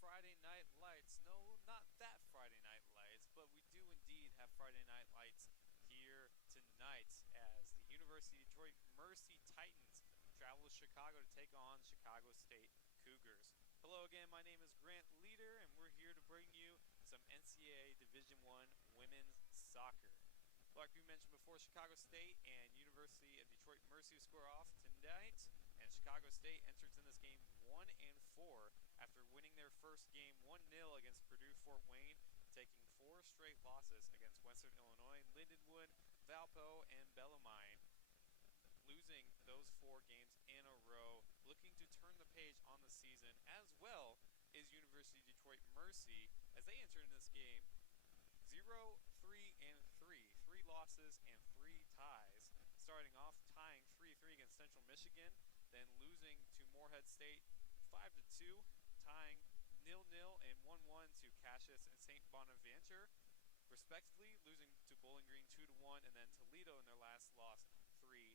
Friday Night Lights. No, not that Friday Night Lights, but we do indeed have Friday Night Lights here tonight as the University of Detroit Mercy Titans travel to Chicago to take on Chicago State Cougars. Hello again, my name is Grant Leader, and we're here to bring you some NCAA Division I women's soccer. Like we mentioned before, Chicago State and University of Detroit Mercy score off tonight, and Chicago State enters in this game 1-4 after winning their first game 1-0 against Purdue Fort Wayne, taking 4 straight losses against Western Illinois, Lindenwood, Valpo, and Bellarmine, losing those 4 games in a row, looking to turn the page on the season, as well is University of Detroit Mercy as they enter in this game 0-3-3, 3 losses and 3 ties, starting off tying 3-3 against Central Michigan, then losing to Morehead State 5-2, tying 0-0 and 1-1 to Cassius and St. Bonaventure, respectively, losing to Bowling Green 2-1, and then Toledo in their last loss 3-0.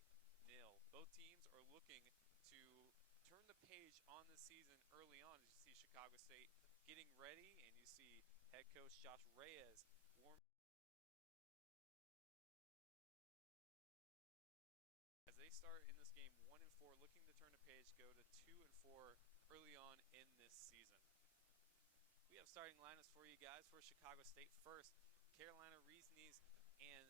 Both teams are looking to turn the page on this season early on, as you see Chicago State getting ready, and you see head coach Josh Reyes warm as they start in this game 1-4, looking to turn the page, go to 2-4 early on in this season. We have starting lineups for you guys. For Chicago State first, Carolina Reesnes and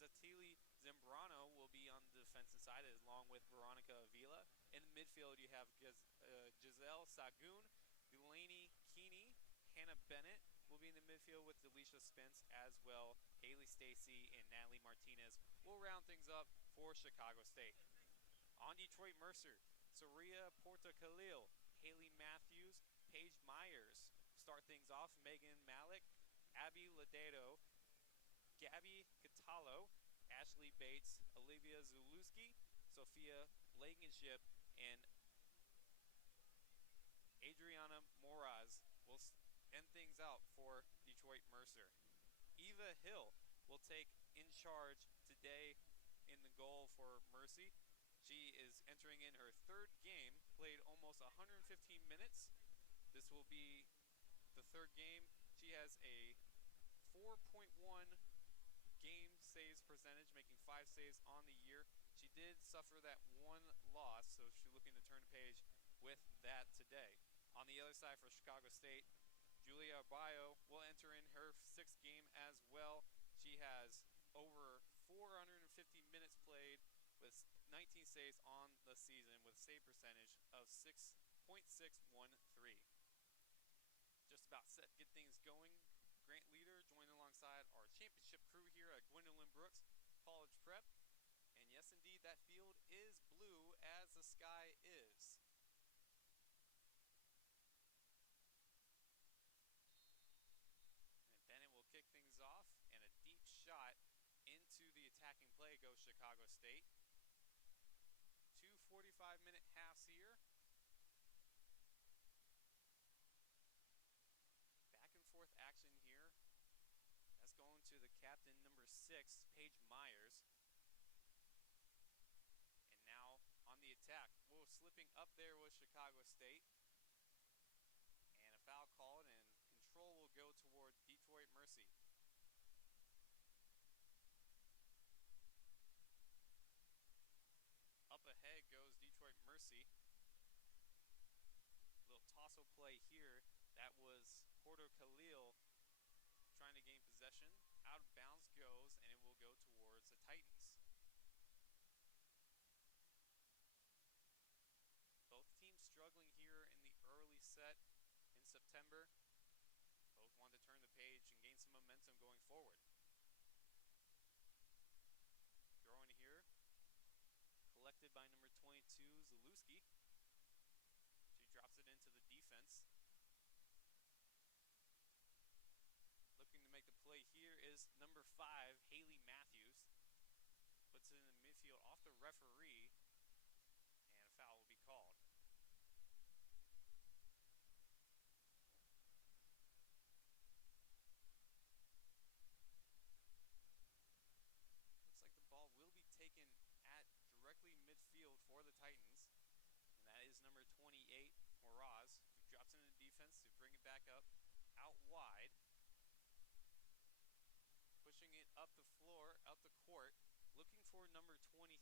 Zatili Zambrano will be on the defensive side, along with Veronica Avila. In the midfield, you have Giselle Sagoon, Delaney Keeney, Hannah Bennett will be in the midfield with Delisha Spence, as well Haley Stacy and Natalie Martinez will round things up for Chicago State. On Detroit Mercer, Saria Porta-Khalil, Haley Matthews, Paige Myers start things off. Megan Malik, Abby Ladedo, Gabby Catalo, Ashley Bates, Olivia Zuluski, Sophia Blankenship, and Adriana Moraz will end things out for Detroit Mercer. Eva Hill will take in charge today in the goal for Mercy. She is entering in her 3rd game, played almost 115 minutes. This will be the 3rd game. She has a 4.1 game saves percentage, making 5 saves on the year. She did suffer that 1 loss, so she's looking to turn the page with that today. On the other side for Chicago State, Julia Arbayo will enter in her 6th game as well. She has over 450 minutes played with 19 saves on the season with a save percentage of 6.613. Just about set to get things going. Grant Leader joined alongside our championship crew here at Gwendolyn Brooks College Prep. And yes, indeed, that field is blue as the sky is. And Bennett will kick things off, and a deep shot into the attacking play goes Chicago State. 2 45-minute halves here. Back and forth action here. That's going to the captain, number 6, Paige Myers. And now on the attack. Whoa, slipping up there was Chicago State. And a foul called, and control will go toward Detroit Mercy. Up ahead goes Detroit Mercy. Little toss-up play here. That was Porter Khalil trying to gain possession. Out of bounds goes, and it will go towards the Titans. Both teams struggling here in the early set in September. Both want to turn the page and gain some momentum going forward. Throwing here, collected by number 22, Zaluski. She drops it into the defense. Looking to make the play here is number 5, Haley Matthews. Puts it in the midfield off the referee, and a foul will be called. Looks like the ball will be taken at directly midfield for the Titans, and that is number 28, Moraz, who drops into defense to bring it back it up the floor, up the court, looking for number 23,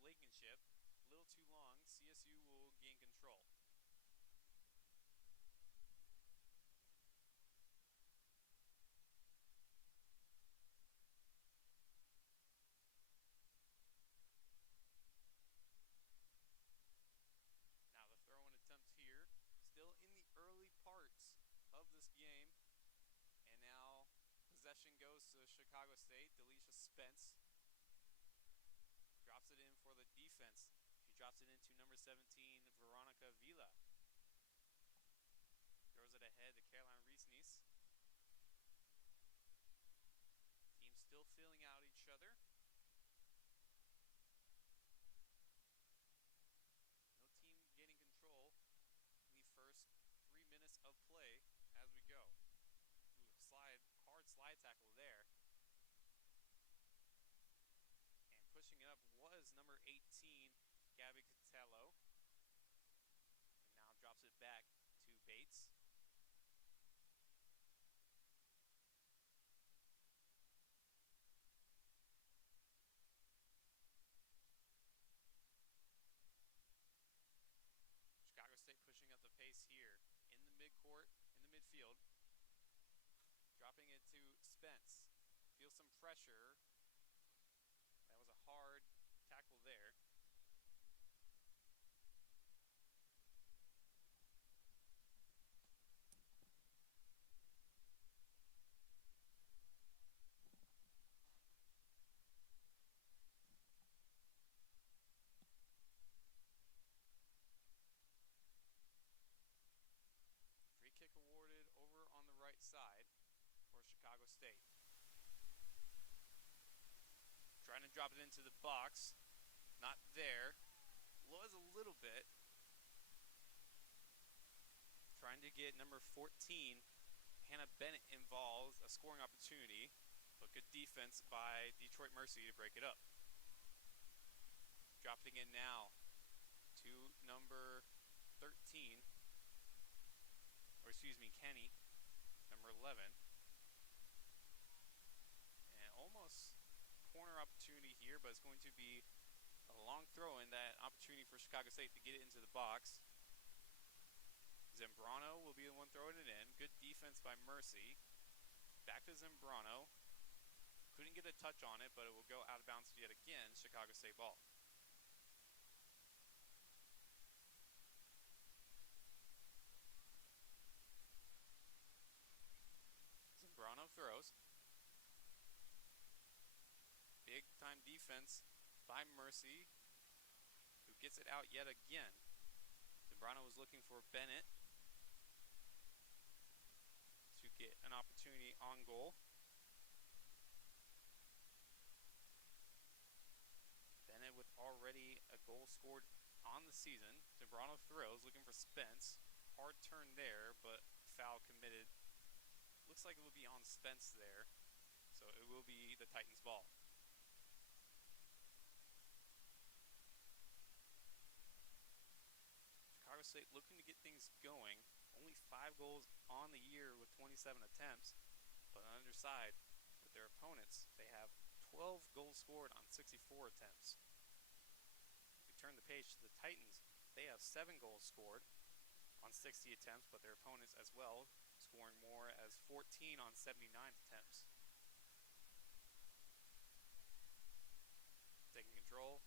Blankenship. A little too long. CSU will gain control. Now the throw-in attempt here, still in the early parts of this game. And now possession goes to Chicago State. Delisha Spence drops it in for the defense. She drops it into number 17, Veronica Vila. Throws it ahead to Caroline Reesnees. Teams still feeling out each other. No team getting control in the first 3 minutes of play as we go. Ooh, hard slide tackle there. And pushing it up was number 18, Gabby Catello. And now drops it back to Bates. Chicago State pushing up the pace here in the midcourt, in the midfield. Dropping it to Spence. Feels some pressure. That was a hard tackle there. Free kick awarded over on the right side for Chicago State. Trying to drop it into the box. Not there. Was a little bit. Trying to get number 14, Hannah Bennett, involved. A scoring opportunity. But good defense by Detroit Mercy to break it up. Dropping it now to number 13. Or excuse me, Kenny. Number 11. And almost corner opportunity here, but it's going to be a long throw in, that opportunity for Chicago State to get it into the box. Zambrano will be the one throwing it in. Good defense by Mercy. Back to Zambrano. Couldn't get a touch on it, but it will go out of bounds yet again. Chicago State ball. Zambrano throws. Big time defense by Mercy, who gets it out yet again. Zambrano was looking for Bennett to get an opportunity on goal. Bennett with already a goal scored on the season. Zambrano throws, looking for Spence. Hard turn there, but foul committed. Looks like it will be on Spence there, so it will be the Titans ball. Chicago State looking to get things going. Only 5 goals on the year with 27 attempts. But on the other side, with their opponents, they have 12 goals scored on 64 attempts. If we turn the page to the Titans, they have 7 goals scored on 60 attempts, but their opponents as well, scoring more as 14 on 79 attempts. Taking control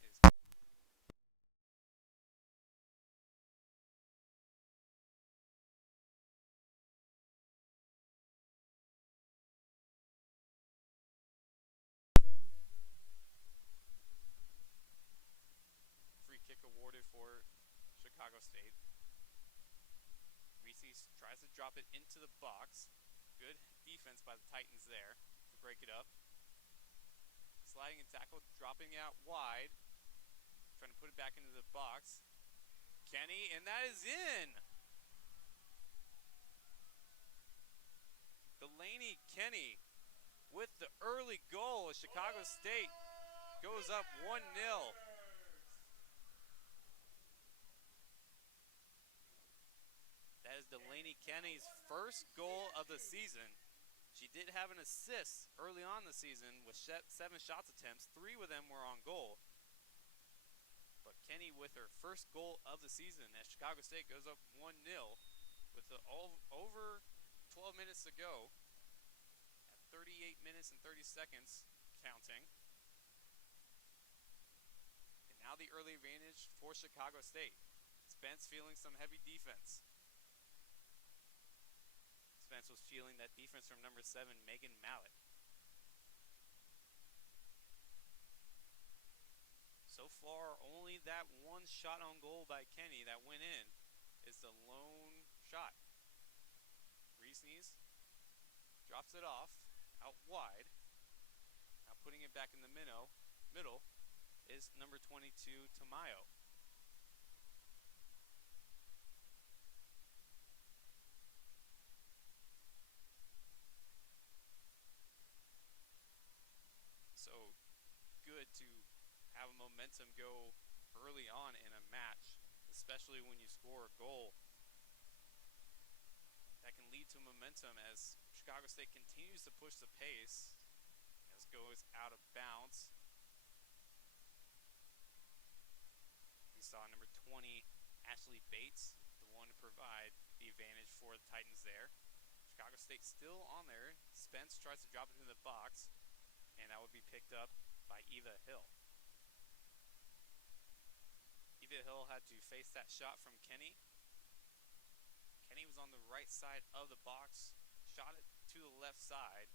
is free kick awarded for Chicago State. Reese tries to drop it into the box. Good defense by the Titans there to break it up. Sliding and tackle, dropping out wide. Trying to put it back into the box. Kenny, and that is in! Delaney Kenny with the early goal as Chicago State goes up 1-0. That is Delaney Kenny's first goal of the season. She did have an assist early on in the season with 7 shots attempts. 3 of them were on goal. But Kenny with her first goal of the season as Chicago State goes up 1-0 with over 12 minutes to go at 38 minutes and 30 seconds counting. And now the early advantage for Chicago State. Spence feeling some heavy defense. Spence was feeling that defense from number 7, Megan Mallett. So far, only that one shot on goal by Kenny that went in is the lone shot. Reesnes drops it off out wide. Now putting it back in the middle is number 22, Tamayo. So good to have momentum go early on in a match, especially when you score a goal. That can lead to momentum as Chicago State continues to push the pace. As goes out of bounds. We saw number 20, Ashley Bates, the one to provide the advantage for the Titans there. Chicago State still on there. Spence tries to drop it into the box, and that would be picked up by Eva Hill. Eva Hill had to face that shot from Kenny. Kenny was on the right side of the box, shot it to the left side,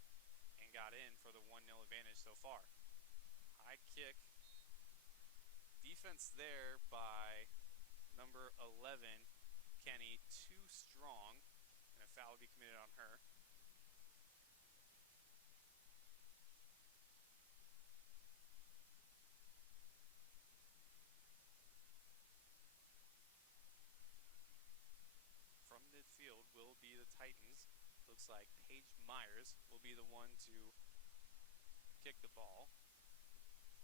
and got in for the 1-0 advantage so far. High kick. Defense there by number 11, Kenny, too strong, and a foul will be committed on her. From midfield will be the Titans. Looks like Paige Myers will be the one to kick the ball.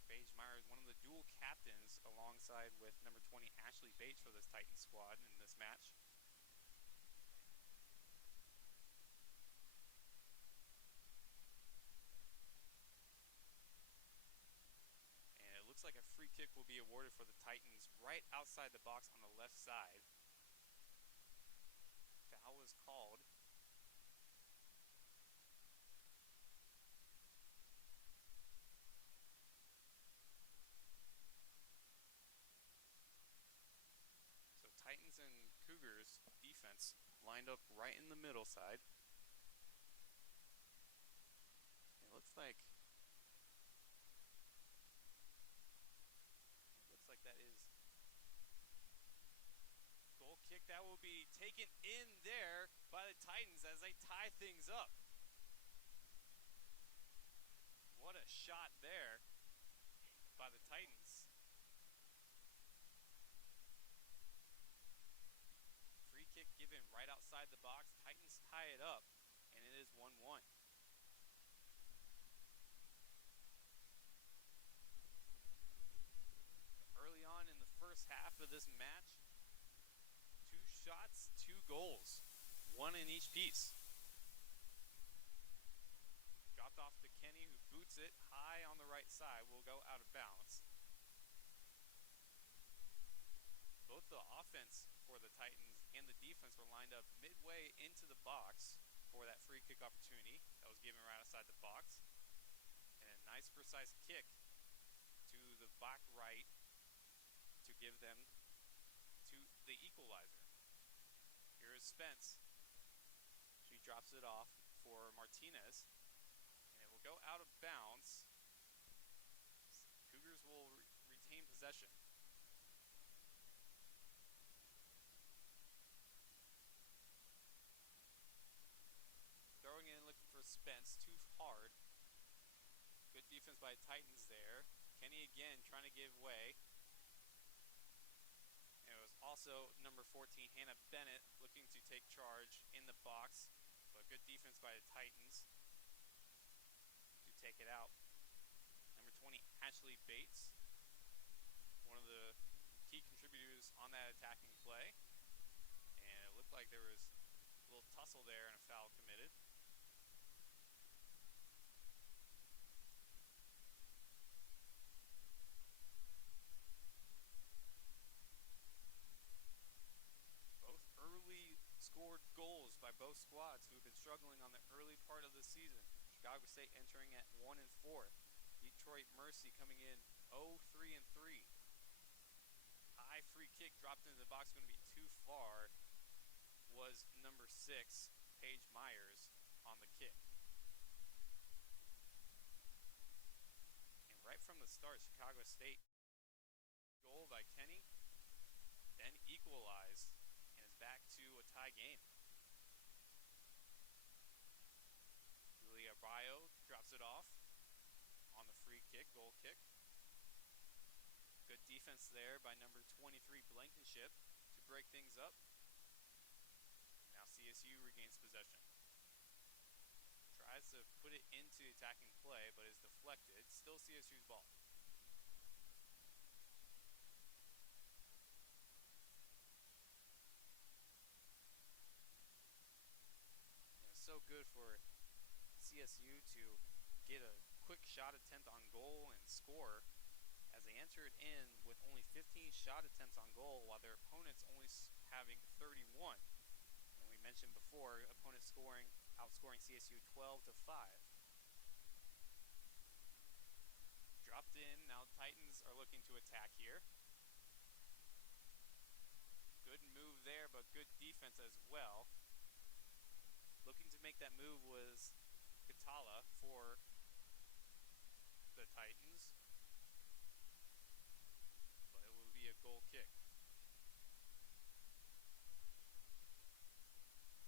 Paige Myers, one of the dual captains, alongside with number 20, Ashley Bates for this Titans squad in this match. And it looks like a free kick will be awarded for the Titans right outside the box on the left side. Foul was called. So Titans and Cougars defense lined up right in the middle side. It looks like that is goal kick that will be taken in there by the Titans as they tie things up. What a shot there by the Titans. Free kick given right outside the box. Titans tie it up, and it is 1-1. Early on in the first half of this match, 2 shots, 2 goals, 1 in each piece. Dropped off to Kenny, who boots it high on the right side, will go out of bounds. Both the offense for the Titans and the defense were lined up midway into the box for that free kick opportunity that was given right outside the box. And a nice precise kick to the back right to give them to the equalizer. Here is Spence. She drops it off for Martinez, and it will go out of bounds. Cougars will retain possession. Throwing in, looking for Spence, too hard. Good defense by Titans there. Kenny again trying to give way. And it was also number 14, Hannah Bennett, looking to take charge in the box. But good defense by the Titans to take it out. Number 20, Ashley Bates, one of the key contributors on that attacking play. And it looked like there was a little tussle there and a foul committed. for goals by both squads who have been struggling on the early part of the season. Chicago State entering at 1-4. Detroit Mercy coming in 0-3-3. High free kick dropped into the box, going to be too far, was number 6, Paige Myers, on the kick. And right from the start, Chicago State goal by Kenny, then equalized, and is back to a tie game. Julia Bayo drops it off on the free kick, goal kick. Good defense there by number 23, Blankenship, to break things up. Now CSU regains possession. Tries to put it into attacking play, but is deflected. Still CSU's ball. So good for CSU to get a quick shot attempt on goal and score, as they entered in with only 15 shot attempts on goal, while their opponents only having 31. And we mentioned before, opponents outscoring CSU 12-5. Dropped in. Now Titans are looking to attack here. Good move there, but good defense as well. Looking to make that move was Katala for the Titans, but it will be a goal kick.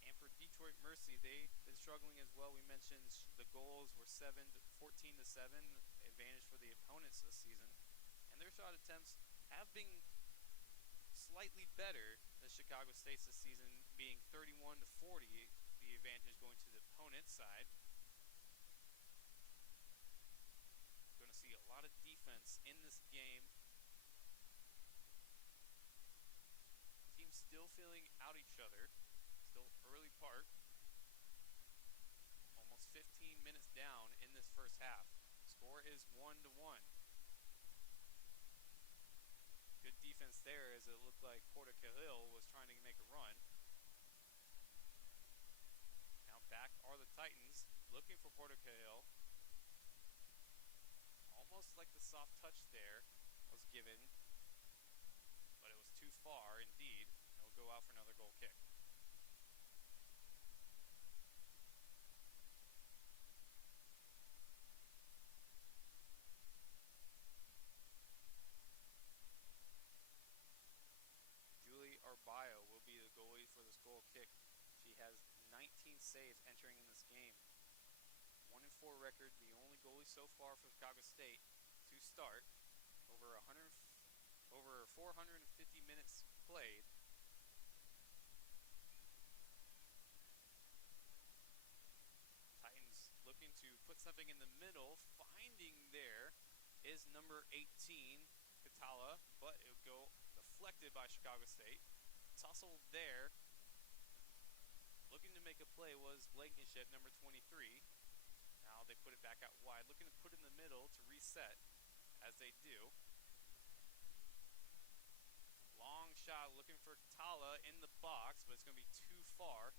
And for Detroit Mercy, they've been struggling as well. We mentioned the goals were 14-7, advantage for the opponents this season, and their shot attempts have been slightly better than Chicago State's this season, being 31-40. The advantage going to the opponent's side. Going to see a lot of defense in this game. Teams still feeling out each other. Still early part. Almost 15 minutes down in this first half. Score is 1-1. Good defense there, as it looked like Porter Cahill was trying to make a run. Back are the Titans, looking for Porter Cahill. Almost like the soft touch there was given, but it was too far indeed. It'll go out for another goal kick. Julie Arbayo will be the goalie for this goal kick. She has 19 saves entering in this game. 1-4 record, the only goalie so far for Chicago State to start. Over 450 minutes played. Titans looking to put something in the middle. Finding there is number 18, Katala, but it will go deflected by Chicago State. Tussle there. Looking to make a play was Blankenship, number 23. Now they put it back out wide. Looking to put it in the middle to reset, as they do. Long shot looking for Katala in the box, but it's going to be too far.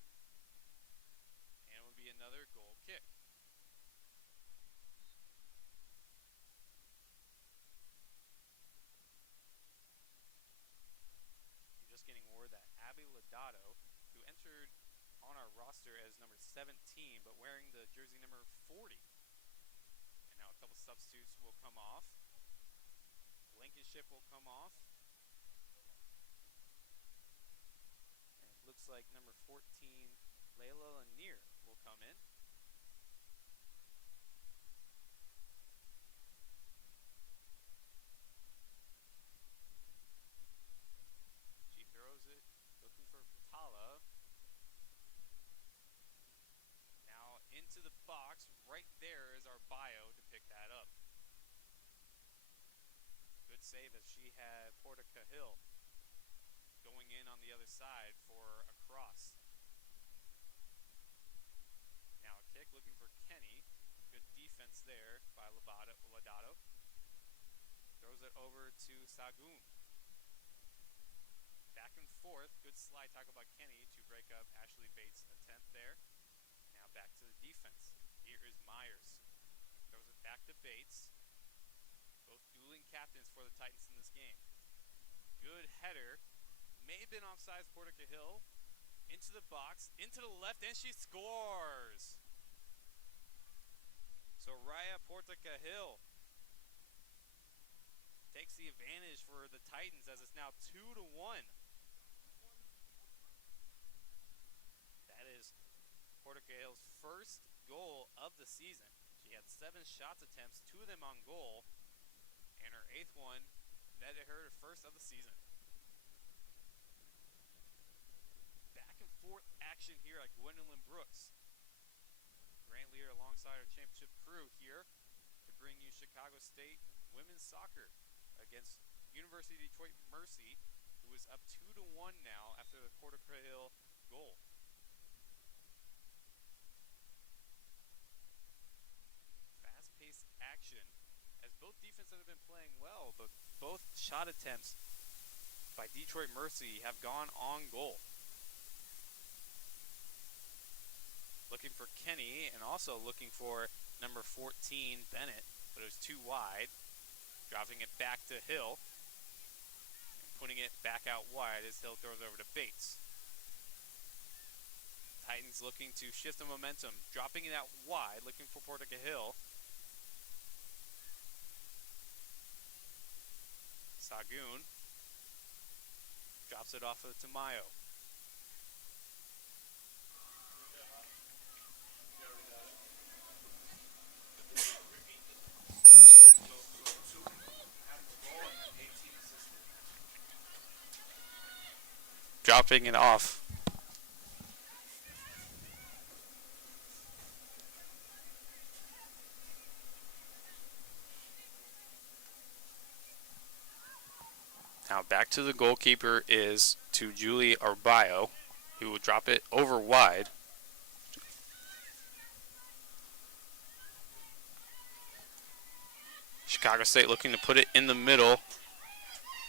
And it will be another goal kick. Just getting word that Abby Lodato, who entered on our roster as number 17, but wearing the jersey number 40. And now a couple substitutes will come off. Blankenship will come off. And it looks like number 14, Layla Lanier, will come in. She throws it, looking for Katala. Now into the box. Right there is our bio to pick that up. Good save, as she had Porter Cahill going in on the other side for a cross. Now a kick looking for Kenny. Good defense there by Lodato. Throws it over to Sagoon. Back and forth. Good slide tackle by Kenny to break up Ashley back to the defense. Here is Myers. Throws it back to Bates. Both dueling captains for the Titans in this game. Good header. May have been offsides, Porter Cahill. Into the box, into the left, and she scores! Soraya Porter Cahill takes the advantage for the Titans as it's now 2-1. That is Porter Cahill's first goal of the season. She had 7 shots attempts, 2 of them on goal, and her 8th one netted her first of the season. Back and forth action here at Gwendolyn Brooks. Grant Lear alongside our championship crew here to bring you Chicago State women's soccer against University of Detroit Mercy, who is up 2-1 now after the Porter Cahill goal. Fast-paced action as both defenses have been playing well, but both shot attempts by Detroit Mercy have gone on goal. Looking for Kenny and also looking for number 14, Bennett, but it was too wide. Dropping it back to Hill and putting it back out wide as Hill throws over to Bates. Titans looking to shift the momentum, dropping it out wide, looking for Porter Cahill. Sagoon drops it off to Mayo. Dropping it off. Now back to the goalkeeper is to Julie Arbayo, who will drop it over wide. Chicago State looking to put it in the middle.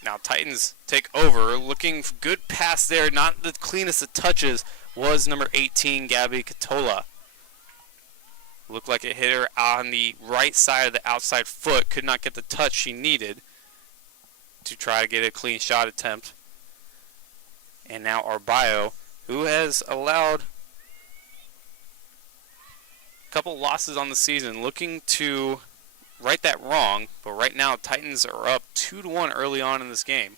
Now Titans take over, looking for good pass there. Not the cleanest of touches was number 18, Gabby Catola. Looked like it hit her on the right side of the outside foot. Could not get the touch she needed to try to get a clean shot attempt. And now Arbayo, who has allowed a couple losses on the season, looking to right that wrong, but right now Titans are up 2-1 early on in this game.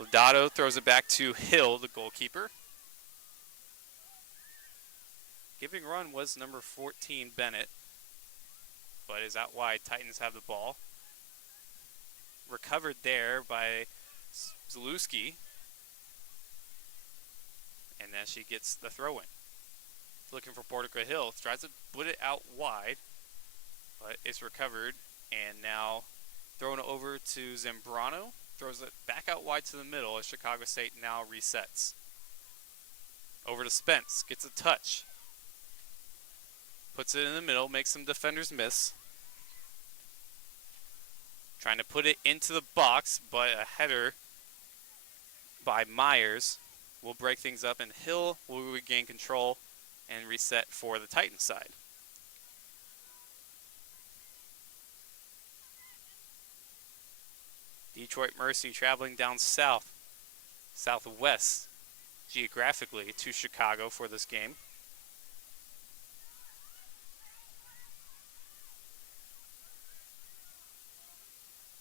Lodato throws it back to Hill, the goalkeeper. Giving run was number 14, Bennett, but is out wide. Titans have the ball. Recovered there by Zalewski, and then she gets the throw-in. Looking for Porter Cahill, tries to put it out wide, but it's recovered, and now thrown over to Zambrano. Throws it back out wide to the middle as Chicago State now resets. Over to Spence, gets a touch. Puts it in the middle, makes some defenders miss. Trying to put it into the box, but a header by Myers will break things up, and Hill will regain control and reset for the Titans side. Detroit Mercy traveling down southwest geographically to Chicago for this game.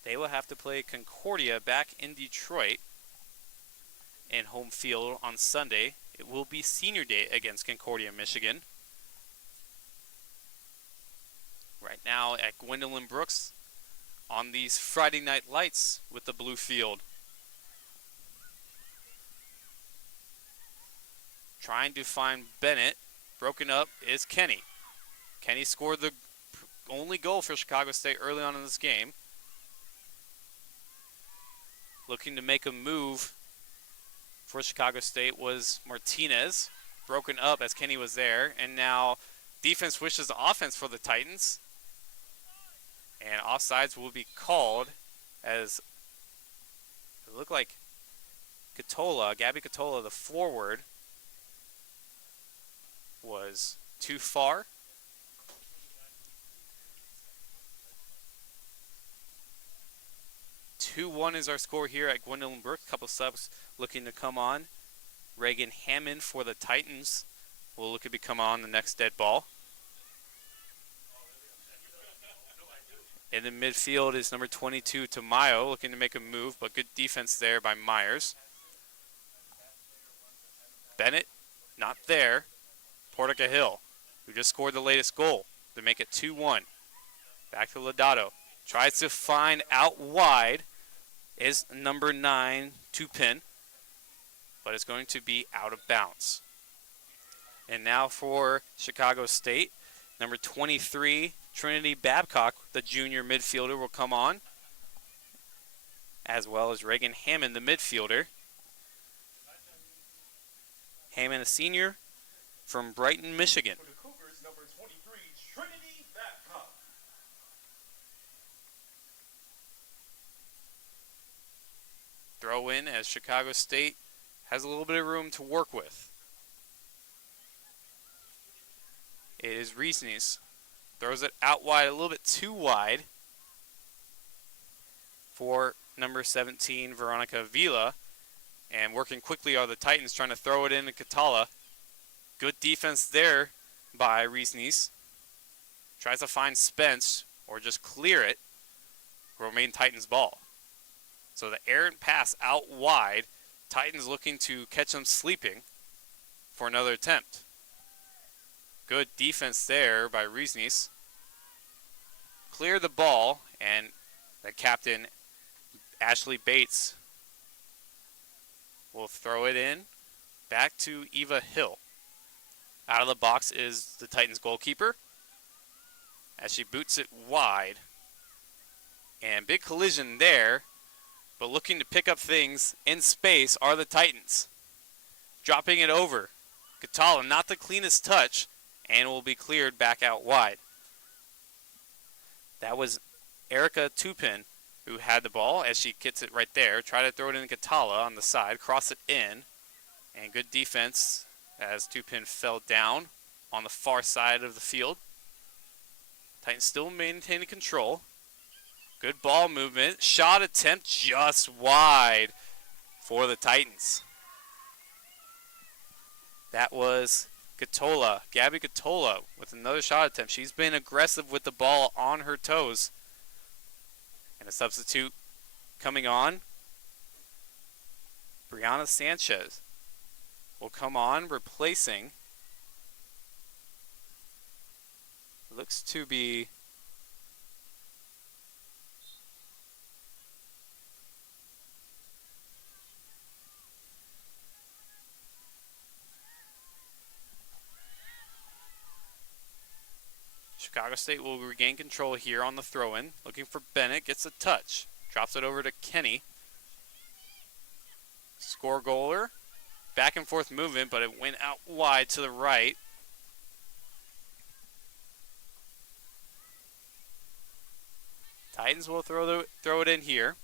They will have to play Concordia back in Detroit in home field on Sunday. It will be senior day against Concordia, Michigan. Right now at Gwendolyn Brooks on these Friday night lights with the blue field. Trying to find Bennett. Broken up is Kenny. Kenny scored the only goal for Chicago State early on in this game. Looking to make a move for Chicago State was Martinez. Broken up as Kenny was there. And now defense switches to offense for the Titans. And offsides will be called as it looked like Catola, Gabby Catola, the forward, was too far. Two-one is our score here at Gwendolyn Brook. A couple subs looking to come on. Reagan Hammond for the Titans will look to become on the next dead ball. In the midfield is number 22, Tamayo, looking to make a move, but good defense there by Myers. Bennett, not there. Portica Hill, who just scored the latest goal to make it 2-1. Back to Lodato. Tries to find out wide is number 9, Tupin, but it's going to be out of bounds. And now for Chicago State, number 23, Trinity Babcock, the junior midfielder, will come on, as well as Reagan Hammond, the midfielder. Hammond, a senior from Brighton, Michigan. For the Cougars, number 23, Trinity Babcock. Throw in as Chicago State has a little bit of room to work with. It is Reesnes. Throws it out wide, a little bit too wide for number 17, Veronica Vila. And working quickly are the Titans, trying to throw it in to Catala. Good defense there by Reesnes. Tries to find Spence or just clear it. Will remain Titans ball. So the errant pass out wide. Titans looking to catch them sleeping for another attempt. Good defense there by Reesnes. Clear the ball, and the captain, Ashley Bates, will throw it in back to Eva Hill. Out of the box is the Titans goalkeeper as she boots it wide. And big collision there, but looking to pick up things in space are the Titans. Dropping it over. Catala, not the cleanest touch, and will be cleared back out wide. That was Erica Tupin who had the ball as she gets it right there. Try to throw it in Catala on the side, cross it in, and good defense as Tupin fell down on the far side of the field. Titans still maintaining control. Good ball movement. Shot attempt just wide for the Titans. That was Catola, Gabby Catola, with another shot attempt. She's been aggressive with the ball on her toes. And a substitute coming on. Brianna Sanchez will come on, replacing. Looks to be Chicago State will regain control here on the throw-in. Looking for Bennett, gets a touch. Drops it over to Kenny. Score goaler. Back and forth movement, but it went out wide to the right. Titans will throw it in here.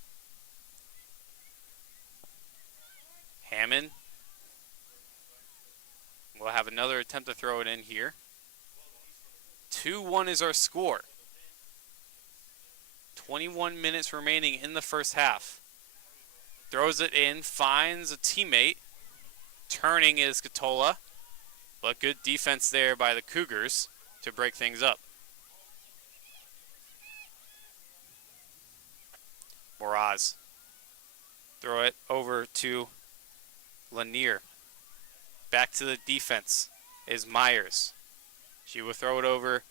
Hammond will have another attempt to throw it in here. 2-1 is our score. 21 minutes remaining in the first half. Throws it in, finds a teammate. Turning is Catola, but good defense there by the Cougars to break things up. Moraz. Throw it over to Lanier. Back to the defense is Myers. She will throw it over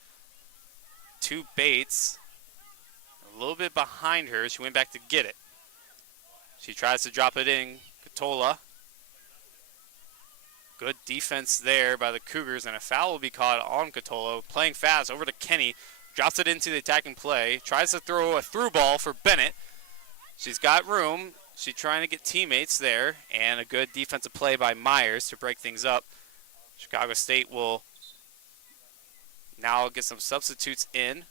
to Bates. A little bit behind her. She went back to get it. She tries to drop it in. Catola. Good defense there by the Cougars, and a foul will be caught on Catola. Playing fast over to Kenny. Drops it into the attacking play. Tries to throw a through ball for Bennett. She's got room. She's trying to get teammates there, and a good defensive play by Myers to break things up. Chicago State will now get some substitutes in.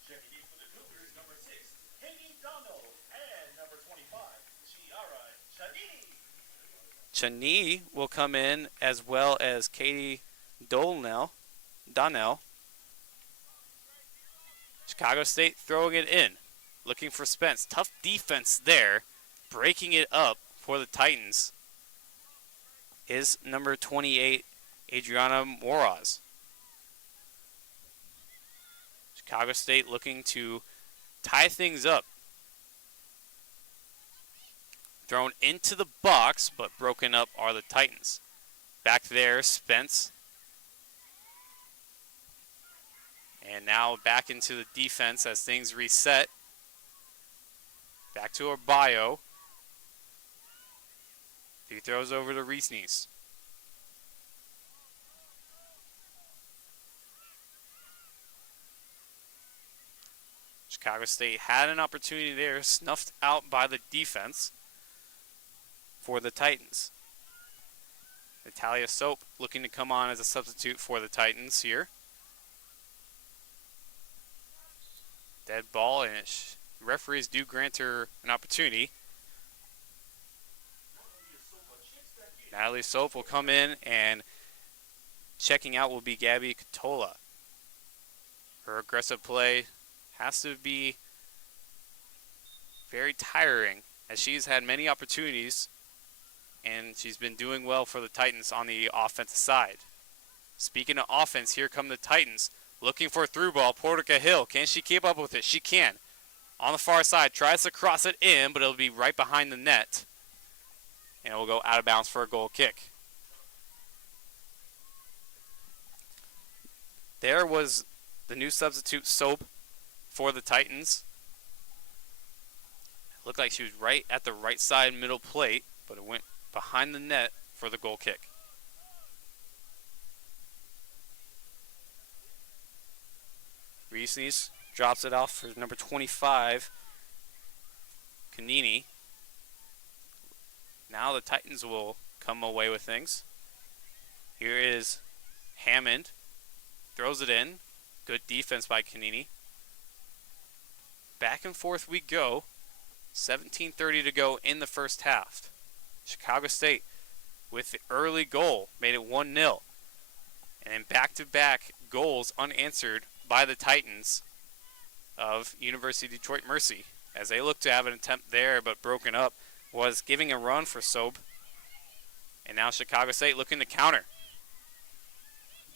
Checking in for the Cougars, number 6, Haley Donald, and number 25, Chiara Chadini. Chani will come in, as well as Katie Donnell. Chicago State throwing it in, looking for Spence. Tough defense there, breaking it up for the Titans is number 28, Adriana Moraz. Chicago State looking to tie things up. Thrown into the box, but broken up are the Titans. Back there, Spence. And now back into the defense as things reset. Back to Arbayo. He throws over to Reesnes. Chicago State had an opportunity there, snuffed out by the defense for the Titans. Natalia Soap looking to come on as a substitute for the Titans here. Dead ball, and referees do grant her an opportunity. Natalie Soap will come in, and checking out will be Gabby Catola. Her aggressive play has to be very tiring, as she's had many opportunities, and she's been doing well for the Titans on the offensive side. Speaking of offense, here come the Titans. Looking for a through ball. Portica Hill. Can she keep up with it? She can. On the far side. Tries to cross it in, but it'll be right behind the net. And it will go out of bounds for a goal kick. There was the new substitute Soap for the Titans. It looked like she was right at the right side middle plate, but it went behind the net for the goal kick. Reesnes drops it off for number 25, Canini. Now the Titans will come away with things. Here is Hammond. Throws it in. Good defense by Canini. Back and forth we go. 17:30 to go in the first half. Chicago State with the early goal made it 1-0. And then back-to-back goals unanswered by the Titans of University of Detroit Mercy, as they looked to have an attempt there, but broken up, was giving a run for Soap. And now Chicago State looking to counter.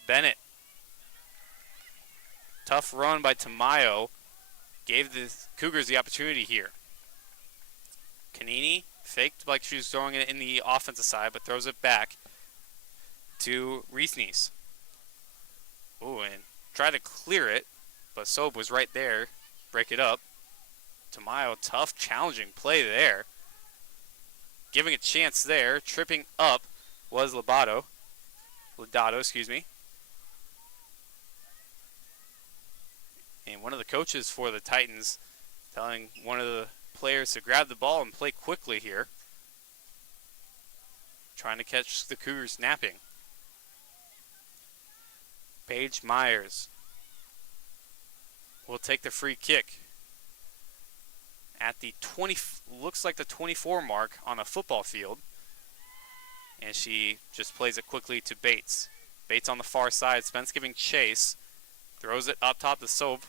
Bennett. Tough run by Tamayo. Gave the Cougars the opportunity here. Canini faked like she was throwing it in the offensive side, but throws it back to Reesnes. Ooh, and tried to clear it, but Soap was right there. Break it up. Tamayo, tough, challenging play there. Giving a chance there. Tripping up was Lodato, excuse me. And one of the coaches for the Titans telling one of the players to grab the ball and play quickly here. Trying to catch the Cougars napping. Paige Myers will take the free kick at the looks like the 24 mark on a football field. And she just plays it quickly to Bates. Bates on the far side. Spence giving chase. Throws it up top to Soap.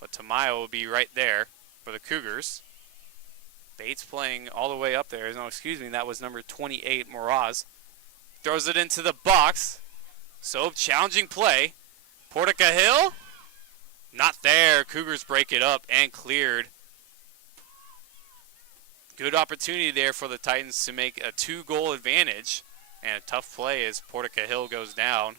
But Tamayo will be right there for the Cougars. Bates playing all the way up there. No, excuse me, that was number 28, Moraz. Throws it into the box. Soap, challenging play. Portica Hill? Not there. Cougars break it up and cleared. Good opportunity there for the Titans to make a 2-goal advantage. And a tough play as Portica Hill goes down.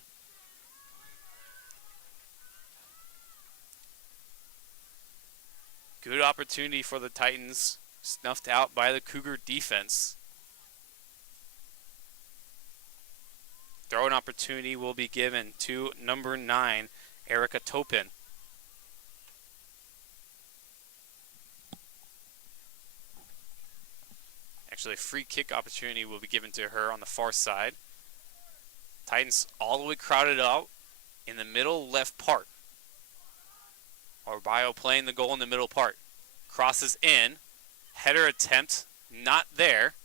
Good opportunity for the Titans, snuffed out by the Cougar defense. Throw-in opportunity will be given to number 9, Erica Topin. Actually, a free kick opportunity will be given to her on the far side. Titans all the way crowded out in the middle left part. Arbayo playing the goal in the middle part. Crosses in. Header attempt, not there.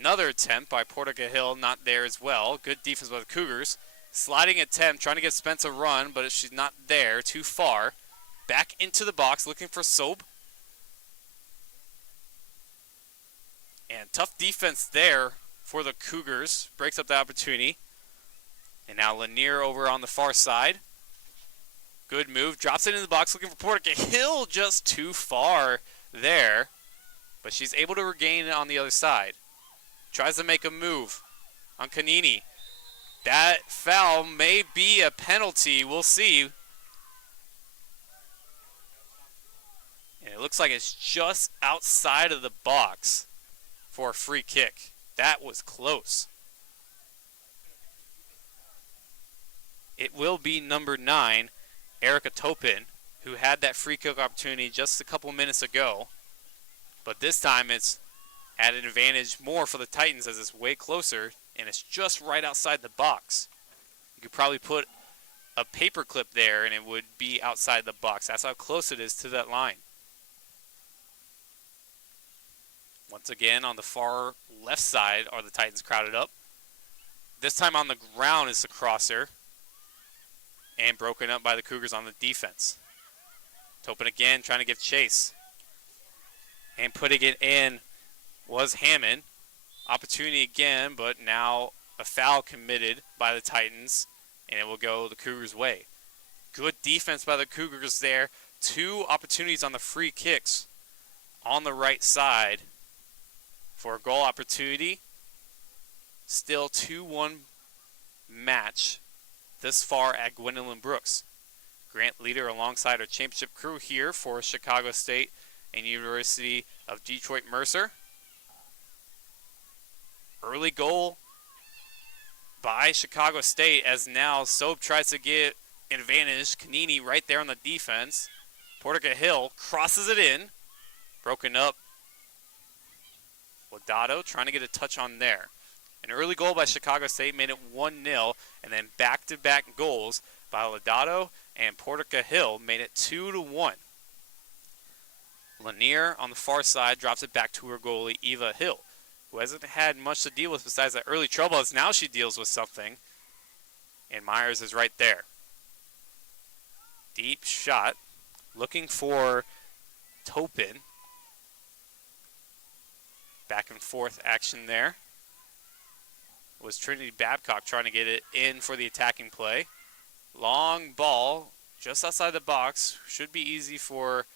Another attempt by Portica Hill, not there as well. Good defense by the Cougars. Sliding attempt, trying to give Spence a run, but she's not there, too far. Back into the box, looking for Soap. And tough defense there for the Cougars. Breaks up the opportunity. And now Lanier over on the far side. Good move, drops it in the box, looking for Portica Hill, just too far there. But she's able to regain it on the other side. Tries to make a move on Kanini. That foul may be a penalty. We'll see. And it looks like it's just outside of the box for a free kick. That was close. It will be number 9, Erica Topin, who had that free kick opportunity just a couple minutes ago. But this time it's at an advantage more for the Titans as it's way closer, and it's just right outside the box. You could probably put a paper clip there and it would be outside the box. That's how close it is to that line. Once again, on the far left side are the Titans crowded up. This time on the ground is the crosser, and broken up by the Cougars on the defense. Topin again trying to give chase. And putting it in was Hammond. Opportunity again, but now a foul committed by the Titans, and it will go the Cougars' way. Good defense by the Cougars there. 2 opportunities on the free kicks on the right side for a goal opportunity. Still 2-1 match this far at Gwendolyn Brooks. Grant Leader alongside our championship crew here for Chicago State and University of Detroit Mercer. Early goal by Chicago State as now Soap tries to get an advantage. Kanini right there on the defense. Portica Hill crosses it in. Broken up. Lodato trying to get a touch on there. An early goal by Chicago State made it 1-0, and then back-to-back goals by Lodato and Portica Hill made it 2-1. Lanier on the far side drops it back to her goalie, Eva Hill, who hasn't had much to deal with besides that early trouble, as now she deals with something. And Myers is right there. Deep shot, looking for Topin. Back and forth action there. Was Trinity Babcock trying to get it in for the attacking play. Long ball, just outside the box. Should be easy for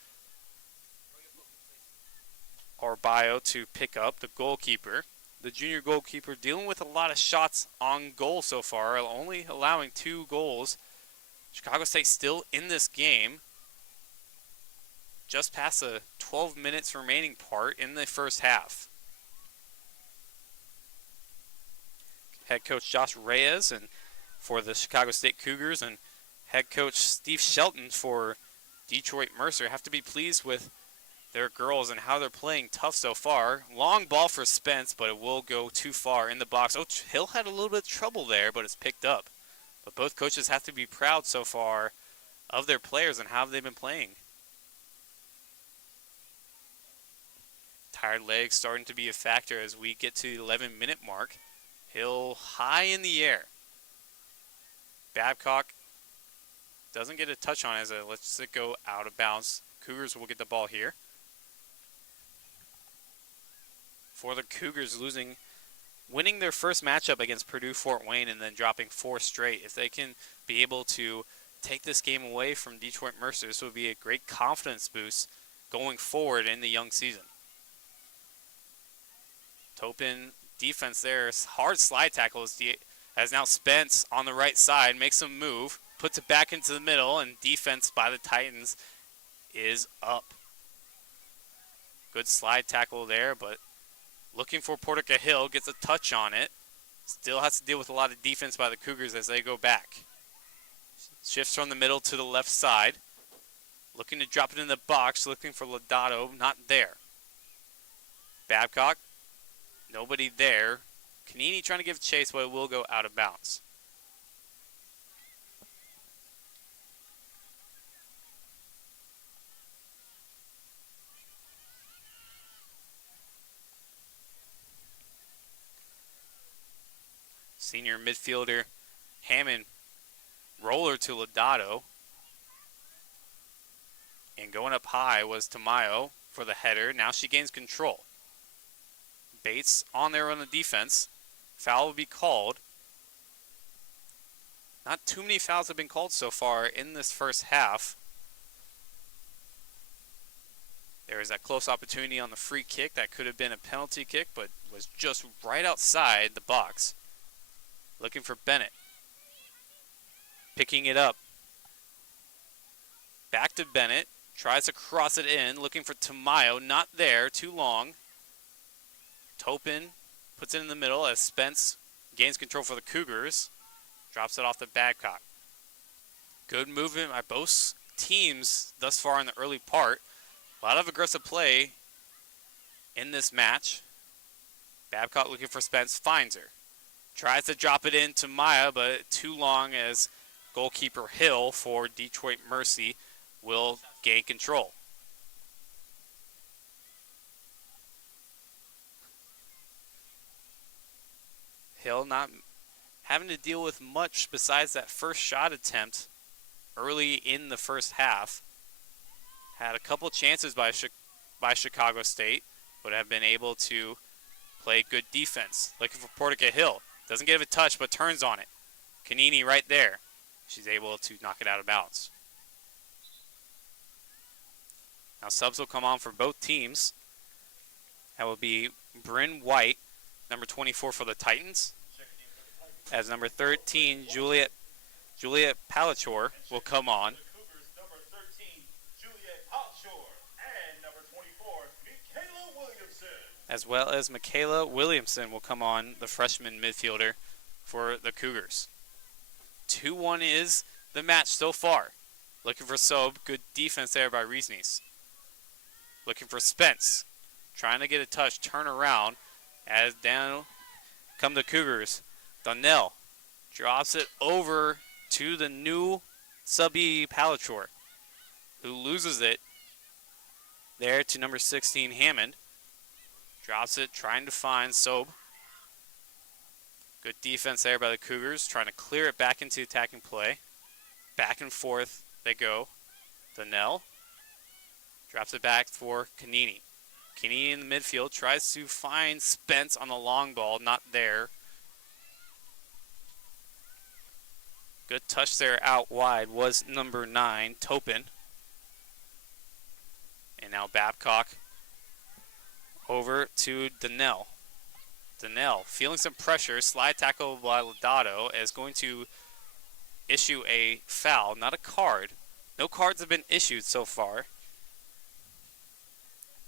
Arbayo to pick up, the goalkeeper. The junior goalkeeper dealing with a lot of shots on goal so far, only allowing 2 goals. Chicago State still in this game. Just past the 12 minutes remaining part in the first half. Head coach Josh Reyes and for the Chicago State Cougars and head coach Steve Shelton for Detroit Mercer have to be pleased with their girls and how they're playing tough so far. Long ball for Spence, but it will go too far in the box. Oh, Hill had a little bit of trouble there, but it's picked up. But both coaches have to be proud so far of their players and how they've been playing. Tired legs starting to be a factor as we get to the 11-minute mark. Hill high in the air. Babcock doesn't get a touch on it as it lets it go out of bounds. Cougars will get the ball here. For the Cougars winning their first matchup against Purdue Fort Wayne and then dropping 4 straight. If they can be able to take this game away from Detroit Mercer, this would be a great confidence boost going forward in the young season. Topin defense there, hard slide tackle as now Spence on the right side makes a move, puts it back into the middle, and defense by the Titans is up. Good slide tackle there, but looking for Portica Hill, gets a touch on it. Still has to deal with a lot of defense by the Cougars as they go back. Shifts from the middle to the left side. Looking to drop it in the box, looking for Lodato, not there. Babcock, nobody there. Kanini trying to give chase, but it will go out of bounds. Senior midfielder Hammond roller to Lodato. And going up high was Tamayo for the header. Now she gains control. Bates on there on the defense. Foul will be called. Not too many fouls have been called so far in this first half. There was that close opportunity on the free kick. That could have been a penalty kick, but was just right outside the box. Looking for Bennett. Picking it up. Back to Bennett. Tries to cross it in. Looking for Tamayo. Not there. Too long. Topin puts it in the middle as Spence gains control for the Cougars. Drops it off to Babcock. Good movement by both teams thus far in the early part. A lot of aggressive play in this match. Babcock looking for Spence, finds her. Tries to drop it in to Maya, but too long as goalkeeper Hill for Detroit Mercy will gain control. Hill not having to deal with much besides that first shot attempt early in the first half. Had a couple chances by Chicago State, but have been able to play good defense. Looking for Portica Hill. Doesn't give a touch, but turns on it. Kanini right there. She's able to knock it out of bounds. Now subs will come on for both teams. That will be Bryn White, number 24 for the Titans. As number 13, Juliet Palachor will come on. As well as Michaela Williamson will come on, the freshman midfielder for the Cougars. 2-1 is the match so far. Looking for Sobe. Good defense there by Reesnes. Looking for Spence. Trying to get a touch. Turn around. As down come the Cougars. Donnell drops it over to the new subby Palachor, who loses it there to number 16 Hammond. Drops it, trying to find Sobe. Good defense there by the Cougars, trying to clear it back into attacking play. Back and forth they go. Donnell drops it back for Kanini. Kanini in the midfield tries to find Spence on the long ball, not there. Good touch there out wide was number 9, Topin. And now Babcock over to Donnell. Donnell feeling some pressure. Slide tackle by Lodato is going to issue a foul, not a card. No cards have been issued so far.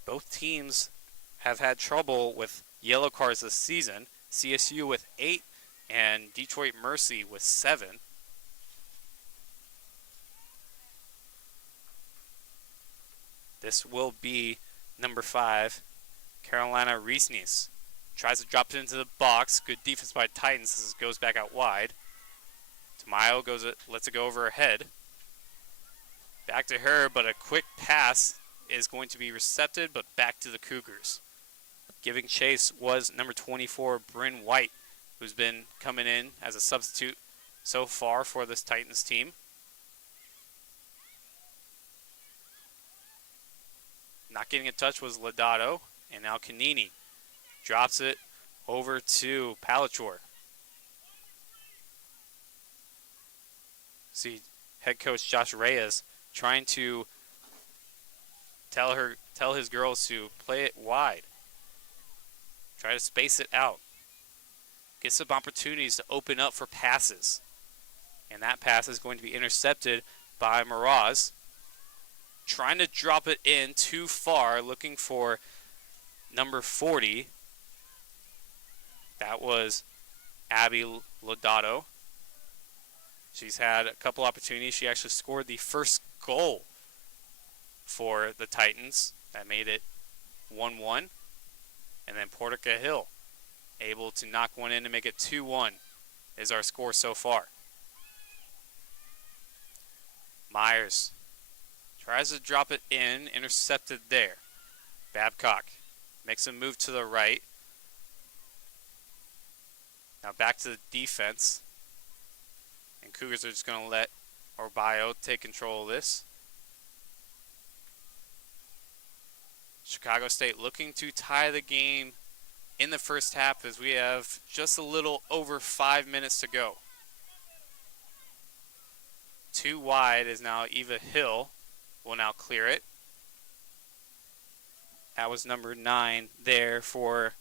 Both teams have had trouble with yellow cards this season. CSU with 8 and Detroit Mercy with 7. This will be number 5, Carolina Reesnes. Tries to drop it into the box. Good defense by Titans as it goes back out wide. Tamayo lets it go over her head. Back to her, but a quick pass is going to be recepted, but back to the Cougars. Giving chase was number 24, Bryn White, who's been coming in as a substitute so far for this Titans team. Not getting a touch was Lodato, and now Kanini drops it over to Palachor. See head coach Josh Reyes trying to tell his girls to play it wide. Try to space it out. Get some opportunities to open up for passes. And that pass is going to be intercepted by Miraz. Trying to drop it in too far, looking for number 40. That was Abby Lodato. She's had a couple opportunities. She actually scored the first goal for the Titans. That made it 1-1. And then Portica Hill able to knock one in to make it 2-1 is our score so far. Myers tries to drop it in, intercepted there. Babcock makes a move to the right. Now back to the defense. And Cougars are just going to let Orbayo take control of this. Chicago State looking to tie the game in the first half as we have just a little over 5 minutes to go. Too wide is now Eva Hill. Will now clear it. That was number 9 there for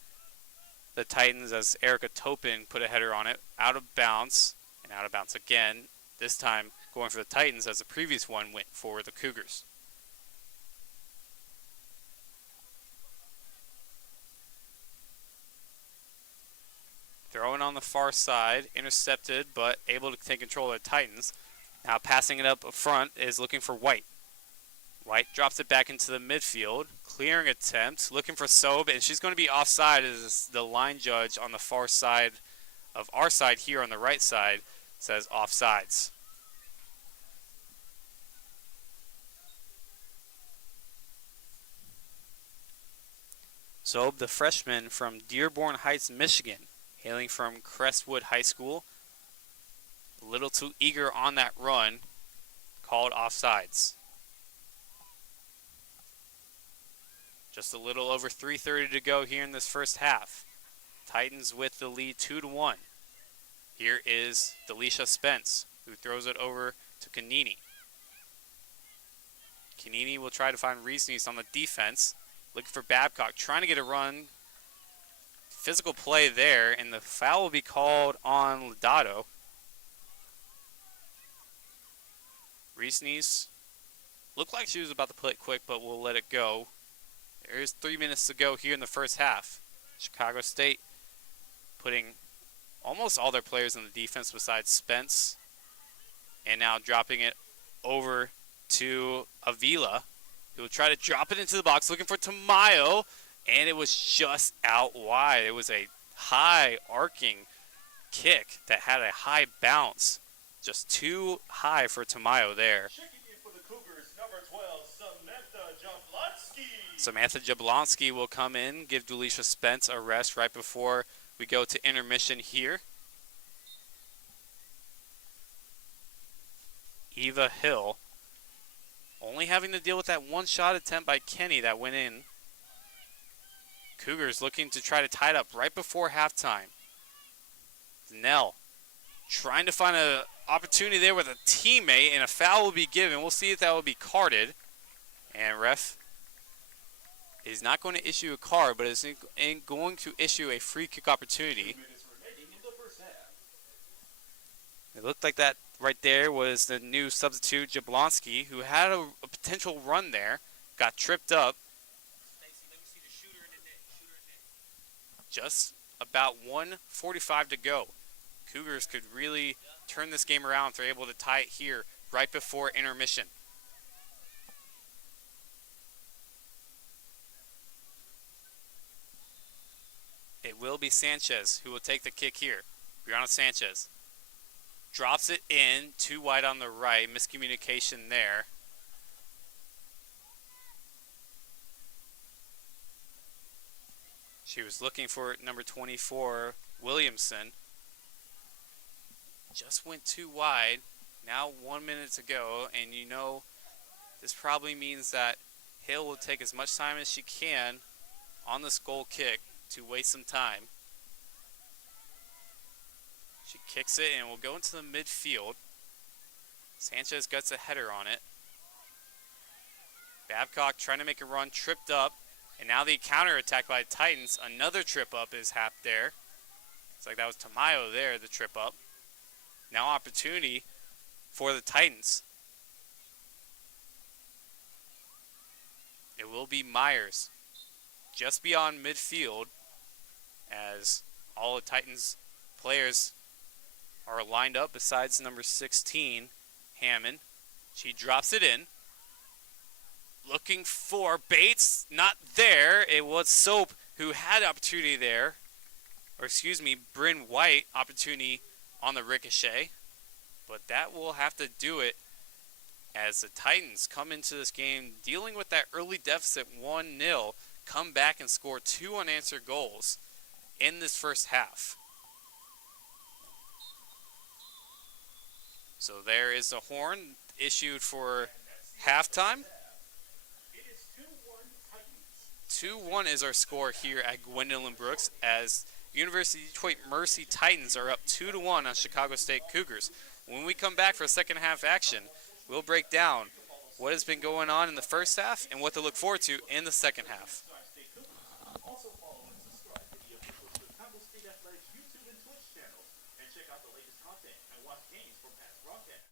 the Titans as Erica Topin put a header on it. Out of bounds, and out of bounds again. This time going for the Titans as the previous one went for the Cougars. Throwing on the far side, intercepted, but able to take control of the Titans. Now passing it up front is looking for White. White drops it back into the midfield. Clearing attempt, looking for Sobe, and she's going to be offside as the line judge on the far side of our side here on the right side says offsides. Sobe, the freshman from Dearborn Heights, Michigan, hailing from Crestwood High School. A little too eager on that run, called offsides. Just a little over 3:30 to go here in this first half. Titans with the lead 2-1. Here is Delisha Spence, who throws it over to Kanini. Kanini will try to find Reesnes on the defense. Looking for Babcock, trying to get a run. Physical play there, and the foul will be called on Lodato. Reesnes looked like she was about to play it quick, but we'll let it go. There's 3 minutes to go here in the first half. Chicago State putting almost all their players on the defense besides Spence. And now dropping it over to Avila, who will try to drop it into the box, looking for Tamayo. And it was just out wide. It was a high arcing kick that had a high bounce. Just too high for Tamayo there. Checking in for the Cougars, number 12, Samantha Jablonski. Samantha Jablonski will come in, give Delisha Spence a rest right before we go to intermission here. Eva Hill only having to deal with that one shot attempt by Kenny that went in. Cougars looking to try to tie it up right before halftime. Nell trying to find an opportunity there with a teammate, and a foul will be given. We'll see if that will be carded. And ref is not going to issue a card, but is going to issue a free kick opportunity. 2 minutes remaining in the first half. It looked like that right there was the new substitute, Jablonski, who had a potential run there, got tripped up. Just about 1:45 to go. Cougars could really turn this game around if they're able to tie it here right before intermission. It will be Sanchez who will take the kick here. Brianna Sanchez drops it in, too wide on the right, miscommunication there. She was looking for number 24, Williamson. Just went too wide. Now 1 minute to go, and you know this probably means that Hill will take as much time as she can on this goal kick to waste some time. She kicks it and will go into the midfield. Sanchez gets a header on it. Babcock trying to make a run, tripped up. And now the counter attack by the Titans. Another trip up is happened there. It's like that was Tamayo there, the trip up. Now opportunity for the Titans. It will be Myers just beyond midfield as all the Titans players are lined up besides number 16, Hammond. She drops it in. Looking for Bates, not there. It was Soap who had opportunity there. Or excuse me, Bryn White opportunity on the ricochet. But that will have to do it as the Titans come into this game dealing with that early deficit 1-0, come back and score 2 unanswered goals in this first half. So there is a horn issued for halftime. It is 2-1 Titans. 2-1 is our score here at Gwendolyn Brooks as University of Detroit Mercy Titans are up 2-1 on Chicago State Cougars. When we come back for second half action, we'll break down what has been going on in the first half and what to look forward to in the second half. Also follow and subscribe to the official Chicago State Athletics YouTube and Twitch channels, and check out the latest content and watch games from past broadcasts.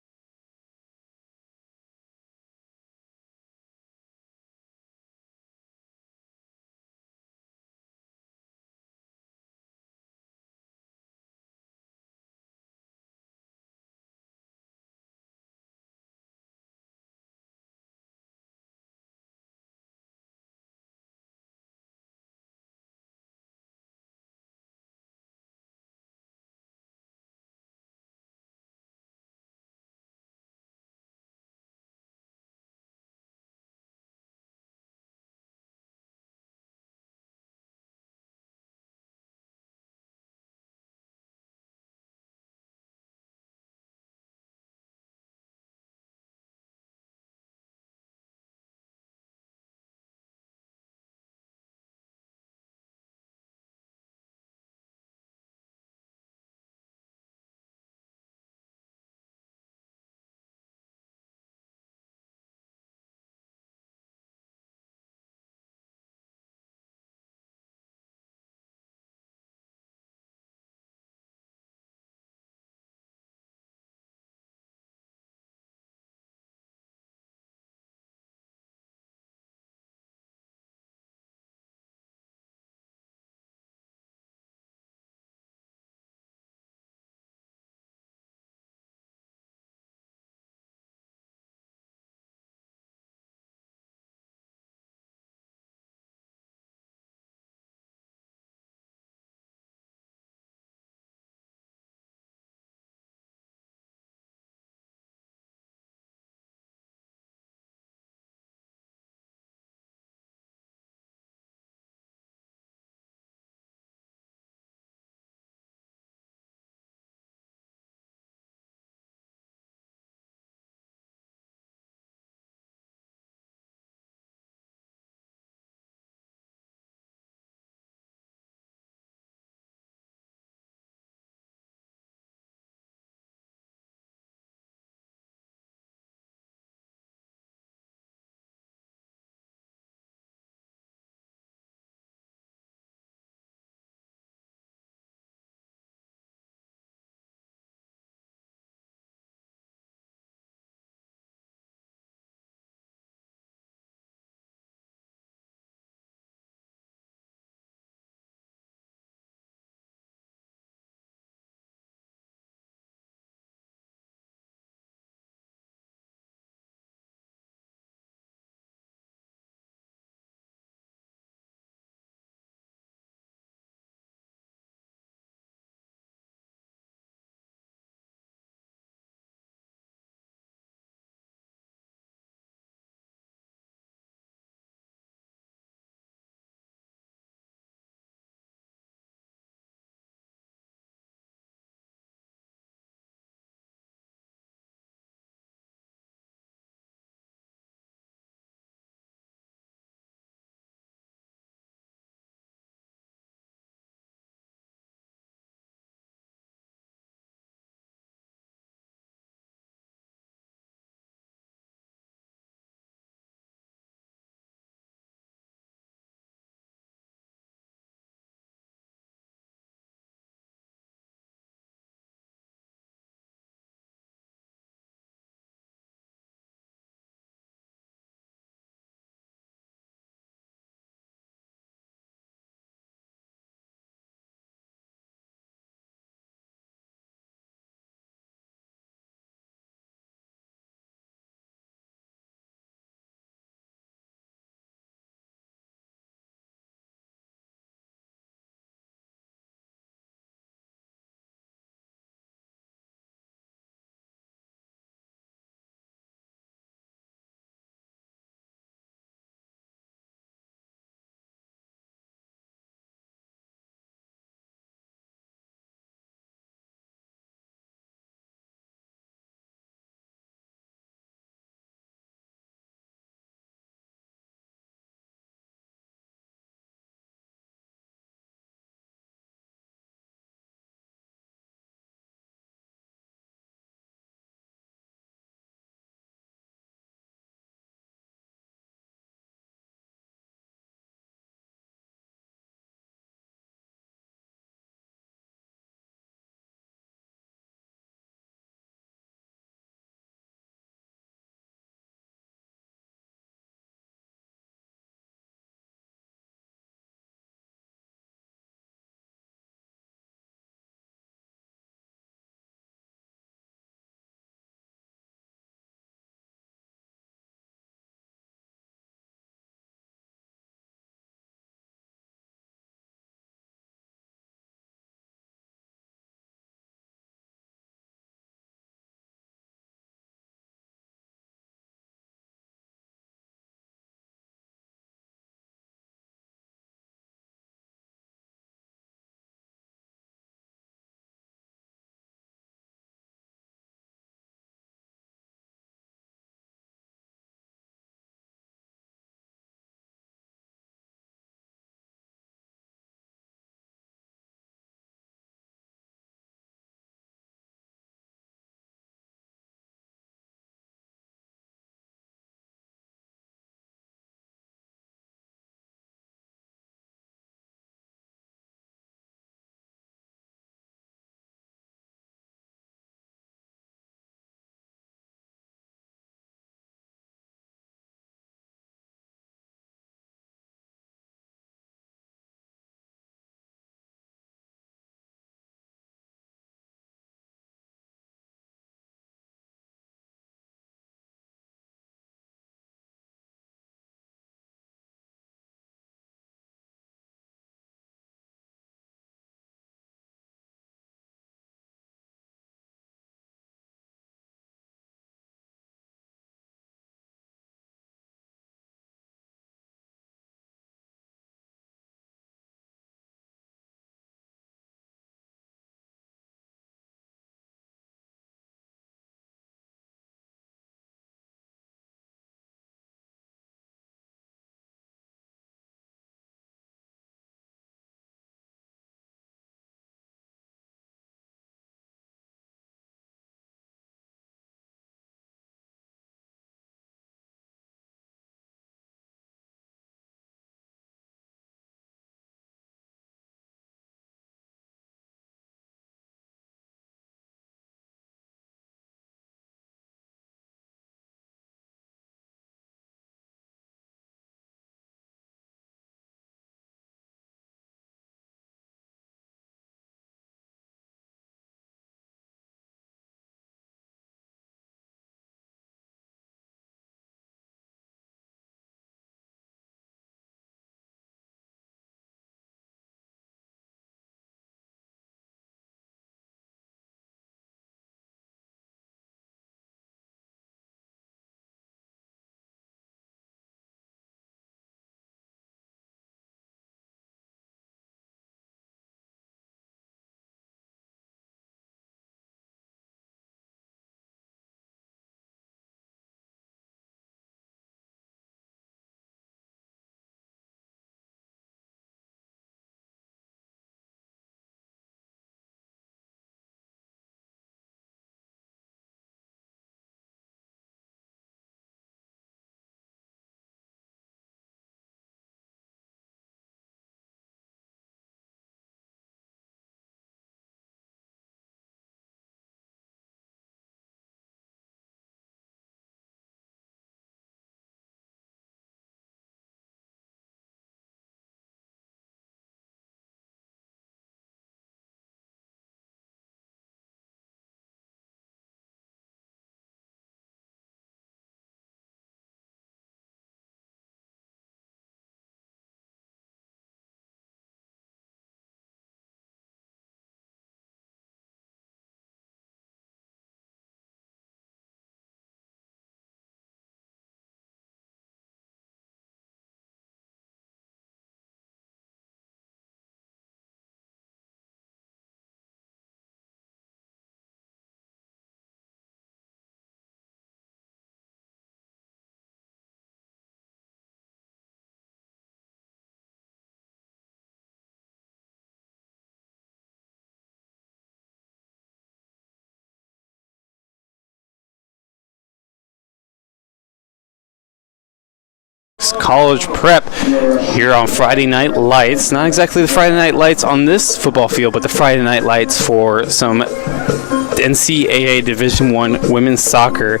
College Prep here on Friday Night Lights. Not exactly the Friday Night Lights on this football field, but the Friday Night Lights for some NCAA Division I women's soccer.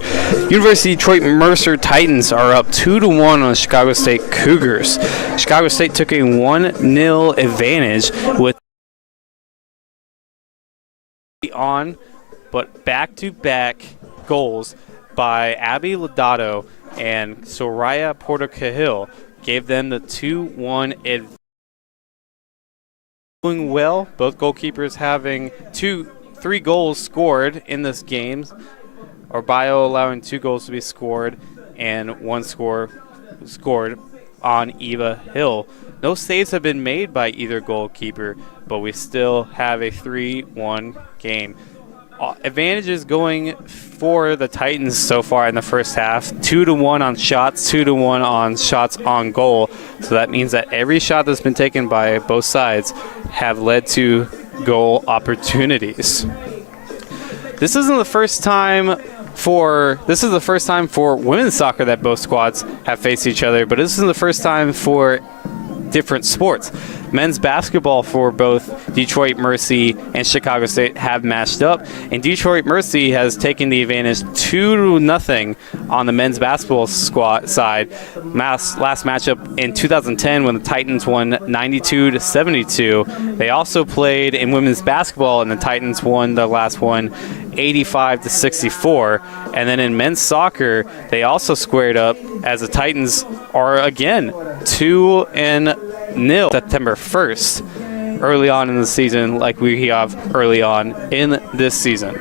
University of Detroit Mercer Titans are up 2-1 on the Chicago State Cougars. Chicago State took a 1-0 advantage with on, but back-to-back goals by Abby Lodato and Soraya Porter-Cahill gave them the 2-1 advantage. Doing well, both goalkeepers having 3 goals scored in this game. Orbayo allowing 2 goals to be scored and 1 score scored on Eva Hill. No saves have been made by either goalkeeper, but we still have a 3-1 game. Advantages going for the Titans so far in the first half. 2-1 on shots, 2-1 on shots on goal. So that means that every shot that's been taken by both sides have led to goal opportunities. This is the first time for women's soccer that both squads have faced each other, but this is the first time for different sports. Men's basketball for both Detroit Mercy and Chicago State have matched up, and Detroit Mercy has taken the advantage 2-0 on the men's basketball squad side. Last matchup in 2010 when the Titans won 92-72. They also played in women's basketball, and the Titans won the last one 85-64. And then in men's soccer, they also squared up as the Titans are again 2-0 September 1st, early on in the season, like we have early on in this season.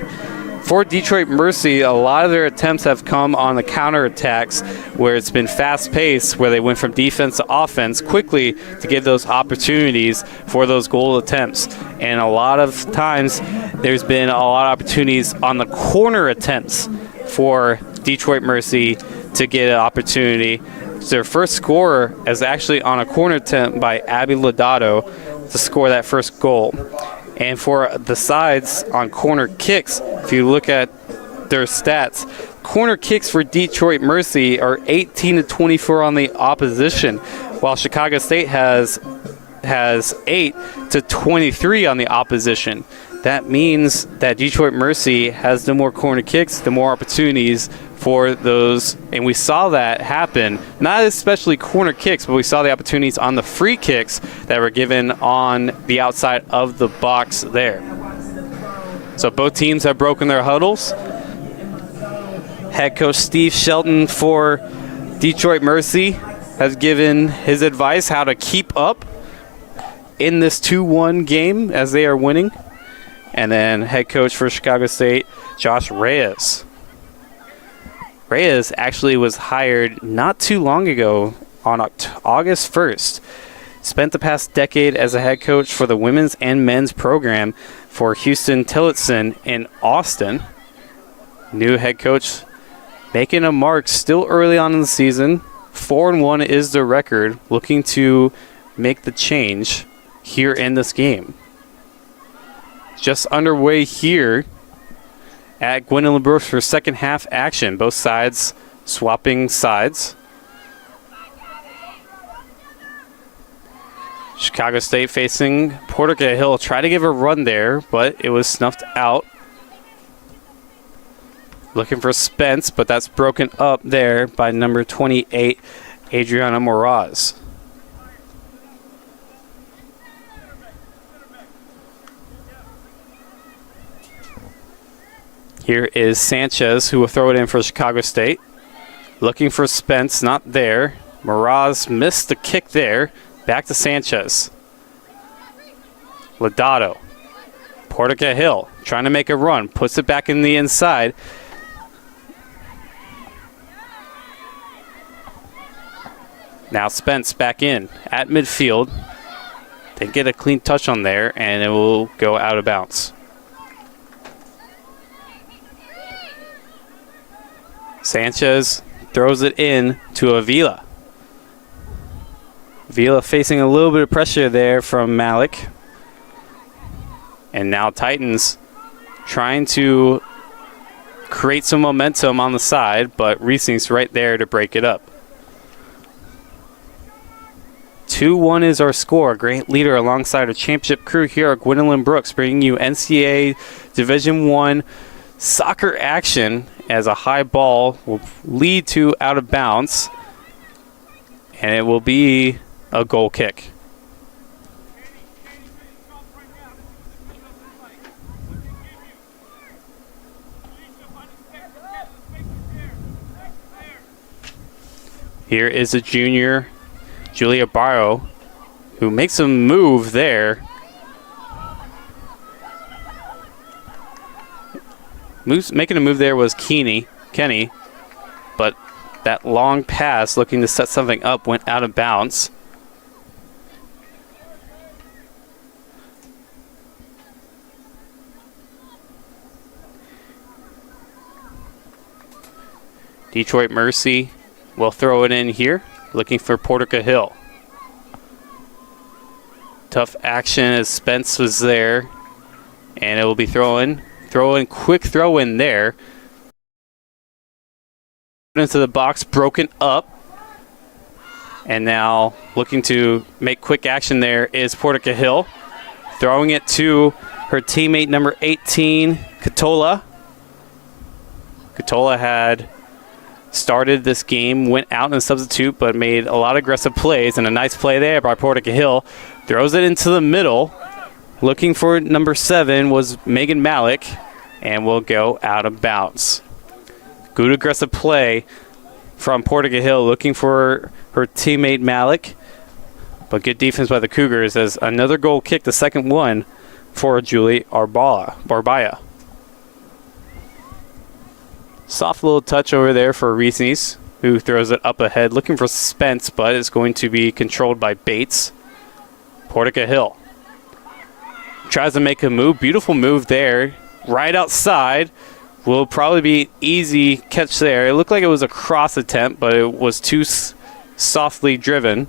For Detroit Mercy, a lot of their attempts have come on the counterattacks where it's been fast-paced, where they went from defense to offense quickly to give those opportunities for those goal attempts. And a lot of times there's been a lot of opportunities on the corner attempts for Detroit Mercy to get an opportunity. Their first scorer is actually on a corner attempt by Abby Lodato to score that first goal. And for the sides on corner kicks, if you look at their stats, corner kicks for Detroit Mercy are 18-24 on the opposition, while Chicago State has 8-23 on the opposition. That means that Detroit Mercy has the more corner kicks, the more opportunities for those, and we saw that happen, not especially corner kicks, but we saw the opportunities on the free kicks that were given on the outside of the box there. So both teams have broken their huddles. Head coach Steve Shelton for Detroit Mercy has given his advice how to keep up in this 2-1 game as they are winning. And then head coach for Chicago State, Josh Reyes. Reyes actually was hired not too long ago on August 1st. Spent the past decade as a head coach for the women's and men's program for Houston Tillotson in Austin. New head coach making a mark still early on in the season. 4-1 is the record, looking to make the change here in this game. Just underway here at Gwendolyn Brooks for second half action. Both sides swapping sides. Chicago State facing Porter-Cahill. Tried to give a run there, but it was snuffed out. Looking for Spence, but that's broken up there by number 28, Adriana Moraz. Here is Sanchez, who will throw it in for Chicago State. Looking for Spence, not there. Moraz missed the kick there. Back to Sanchez. Lodato. Porter-Cahill trying to make a run. Puts it back in the inside. Now Spence back in at midfield. They get a clean touch on there, and it will go out of bounds. Sanchez throws it in to Avila. Avila facing a little bit of pressure there from Malik. And now Titans trying to create some momentum on the side, but Reesing's right there to break it up. 2-1 is our score. Great leader alongside a championship crew here at Gwendolyn Brooks, bringing you NCAA Division I soccer action as a high ball will lead to out of bounds, and it will be a goal kick. Here is a junior, Julia Barrow, who makes a move there. Making a move there was Kenny, but that long pass looking to set something up went out of bounds. Detroit Mercy will throw it in here, looking for Portica Hill. Tough action as Spence was there, and it will be quick throw in there. Into the box, broken up. And now looking to make quick action there is Portica Hill. Throwing it to her teammate number 18, Katola. Katola had started this game, went out in a substitute, but made a lot of aggressive plays, and a nice play there by Portica Hill. Throws it into the middle. Looking for number 7 was Megan Malik, and will go out of bounds. Good aggressive play from Portica Hill, looking for her teammate Malik, but good defense by the Cougars as another goal kick, the second one for Julie Barbaya. Soft little touch over there for Reesnes, who throws it up ahead, looking for Spence, but it's going to be controlled by Bates. Portica Hill tries to make a move. Beautiful move there. Right outside. Will probably be an easy catch there. It looked like it was a cross attempt, but it was too softly driven.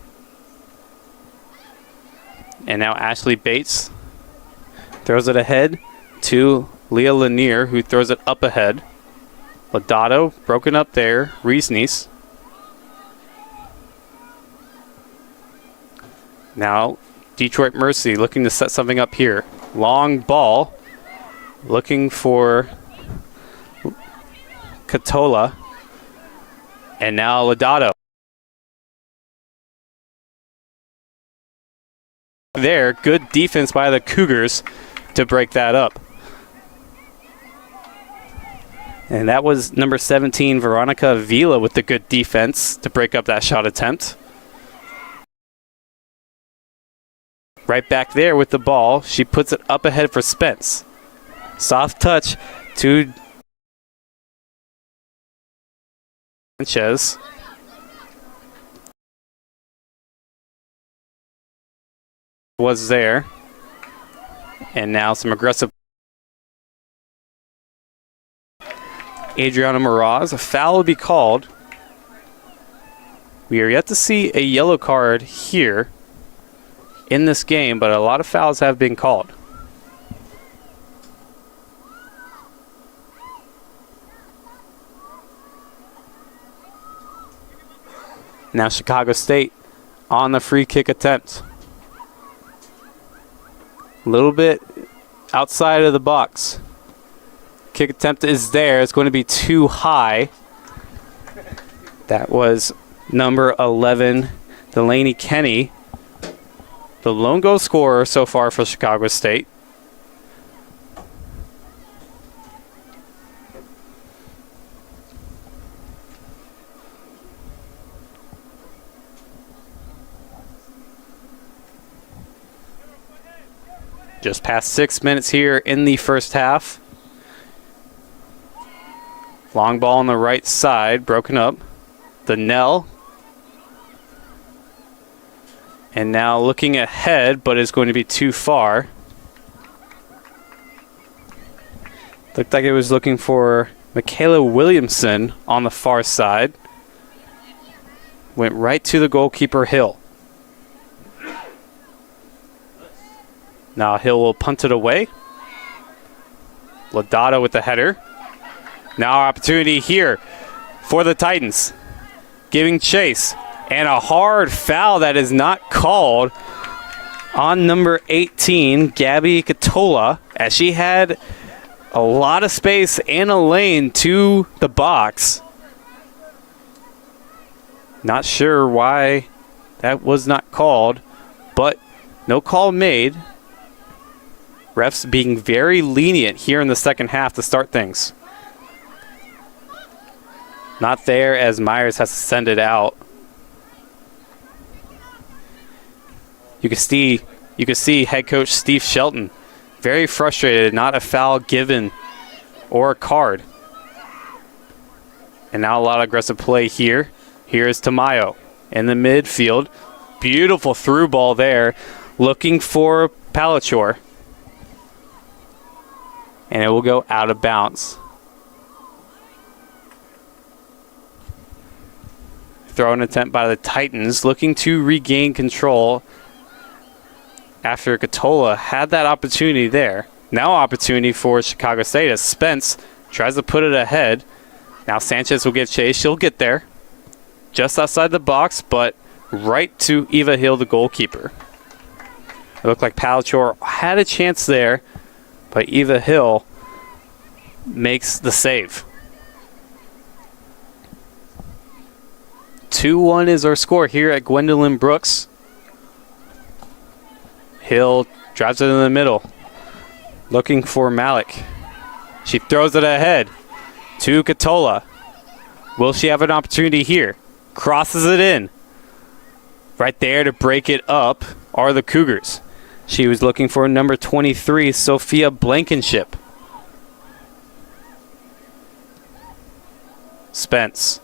And now Ashley Bates throws it ahead to Leah Lanier, who throws it up ahead. Lodato broken up there. Reesnes. Now Detroit Mercy looking to set something up here. Long ball. Looking for Katola. And now Lodato. There, good defense by the Cougars to break that up. And that was number 17, Veronica Vila, with the good defense to break up that shot attempt. Right back there with the ball. She puts it up ahead for Spence. Soft touch to Sanchez. Was there. And now some aggressive. Adriana Moraz, a foul will be called. We are yet to see a yellow card here in this game, but a lot of fouls have been called. Now Chicago State on the free kick attempt. A little bit outside of the box. Kick attempt is there. It's going to be too high. That was number 11, Delaney Kenny, the lone goal scorer so far for Chicago State. Just past 6 minutes here in the first half. Long ball on the right side, broken up. The Nell. And now looking ahead, but is going to be too far. Looked like it was looking for Michaela Williamson on the far side. Went right to the goalkeeper, Hill. Now Hill will punt it away. Lodato with the header. Now our opportunity here for the Titans. Giving chase. And a hard foul that is not called on number 18, Gabby Catola, as she had a lot of space and a lane to the box. Not sure why that was not called, but no call made. Refs being very lenient here in the second half to start things. Not there as Myers has to send it out. You can see head coach Steve Shelton very frustrated, not a foul given or a card. And now a lot of aggressive play here. Here's Tamayo in the midfield. Beautiful through ball there, looking for Palachor. And it will go out of bounds. Throw-in attempt by the Titans, looking to regain control after Catola had that opportunity there. Now opportunity for Chicago State as Spence tries to put it ahead. Now Sanchez will give chase. She'll get there. Just outside the box, but right to Eva Hill, the goalkeeper. It looked like Palachor had a chance there, but Eva Hill makes the save. 2-1 is our score here at Gwendolyn Brooks. Hill drives it in the middle, looking for Malik. She throws it ahead to Catola. Will she have an opportunity here? Crosses it in. Right there to break it up are the Cougars. She was looking for number 23, Sophia Blankenship. Spence.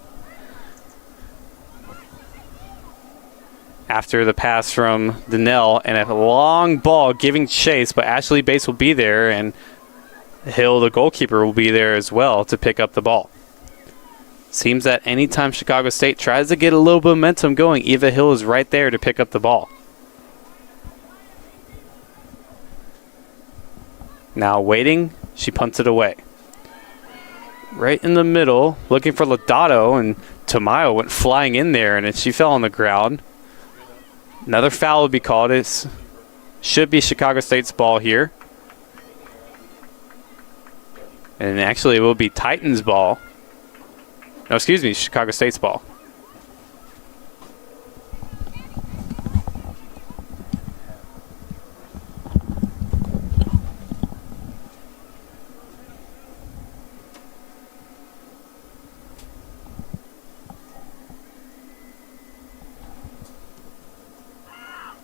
After the pass from Donnell and a long ball giving chase, but Ashley Bates will be there and Hill, the goalkeeper, will be there as well to pick up the ball. Seems that anytime Chicago State tries to get a little momentum going, Eva Hill is right there to pick up the ball. Now waiting, she punts it away. Right in the middle, looking for Lodato, and Tamayo went flying in there, and she fell on the ground. Another foul would be called. It should be Chicago State's ball here. And actually it will be Titans' ball. No, excuse me, Chicago State's ball.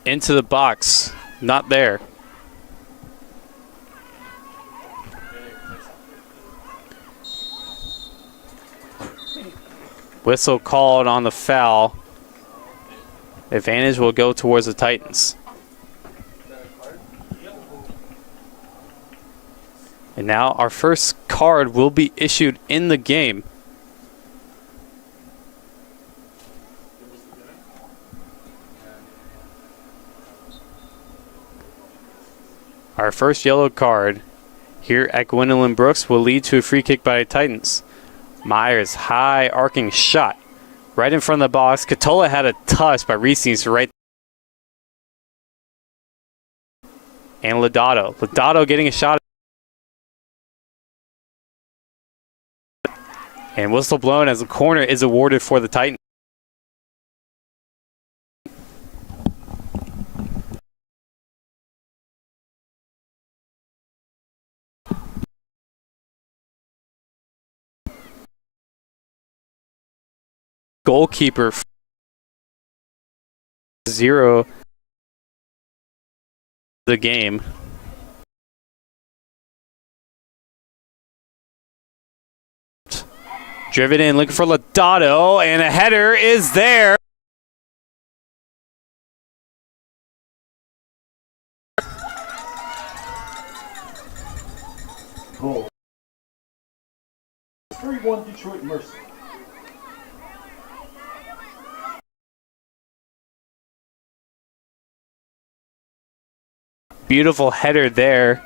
Into the box, not there. Whistle called on the foul. Advantage will go towards the Titans. And now our first card will be issued in the game. Our first yellow card here at Gwendolyn Brooks will lead to a free kick by the Titans. Myers, high arcing shot right in front of the box. Catola had a touch by Reese right. And Lodato. Lodato getting a shot. And whistle blown as the corner is awarded for the Titans. Goalkeeper 0 the game. Driven in, looking for Lodato, and a header is there. Goal. 3-1 Detroit Mercy. Beautiful header there.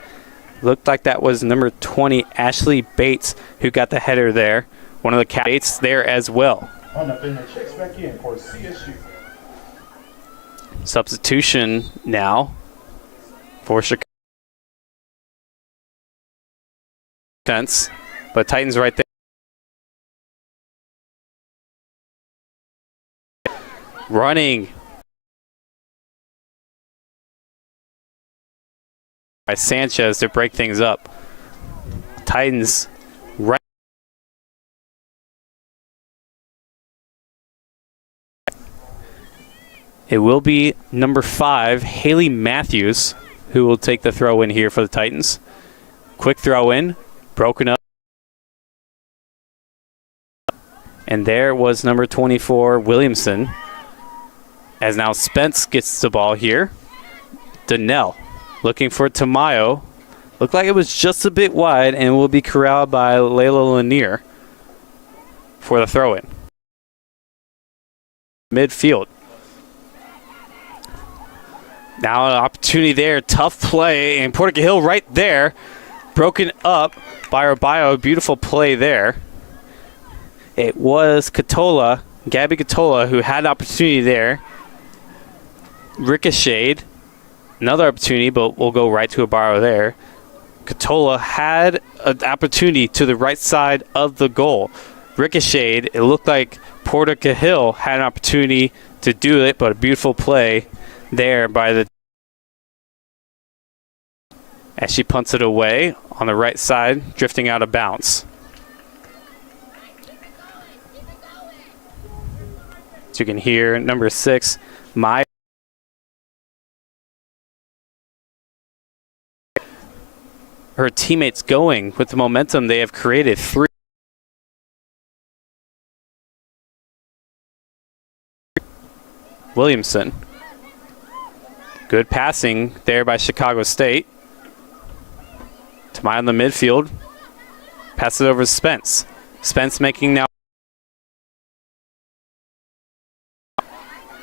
Looked like that was number 20, Ashley Bates, who got the header there. One of the Bates there as well. On up in there, checks back in for CSU. Substitution now for Chicago. But Titans right there. Running by Sanchez to break things up. Titans right. It will be number 5, Haley Matthews, who will take the throw in here for the Titans. Quick throw in, broken up. And there was number 24, Williamson. As now Spence gets the ball here. Donnell looking for Tamayo. Looked like it was just a bit wide and will be corralled by Layla Lanier for the throw-in. Midfield. Now an opportunity there. Tough play. And Porter Cahill right there. Broken up by Arbayo. Beautiful play there. It was Katola, Gabby Katola, who had an opportunity there. Ricocheted. Another opportunity, but we'll go right to Arbayo there. Katola had an opportunity to the right side of the goal. Ricocheted. It looked like Porter Cahill had an opportunity to do it, but a beautiful play there by the as she punts it away on the right side, drifting out of bounds. So you can hear number 6, Maya. Her teammates going with the momentum they have created. 3. Williamson. Good passing there by Chicago State. Tamai on the midfield. Passes it over to Spence. Spence making now.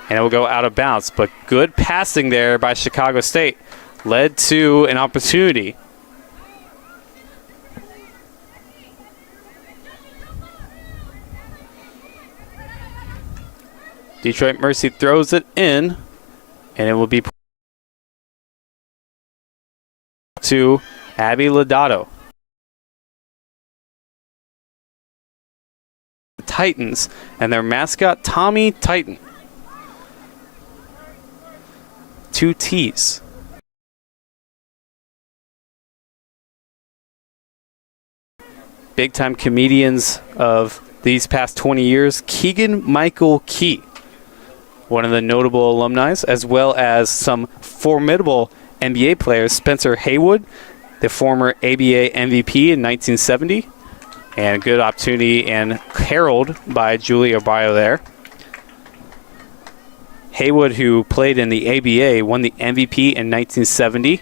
And it will go out of bounds. But good passing there by Chicago State. Led to an opportunity. Detroit Mercy throws it in, and it will be to Abby Lodato. The Titans and their mascot, Tommy Titan. 2 T's. Big-time comedians of these past 20 years, Keegan-Michael Key, one of the notable alumni, as well as some formidable NBA players. Spencer Haywood, the former ABA MVP in 1970, and a good opportunity and heralded by Julie Arbayo there. Haywood, who played in the ABA, won the MVP in 1970.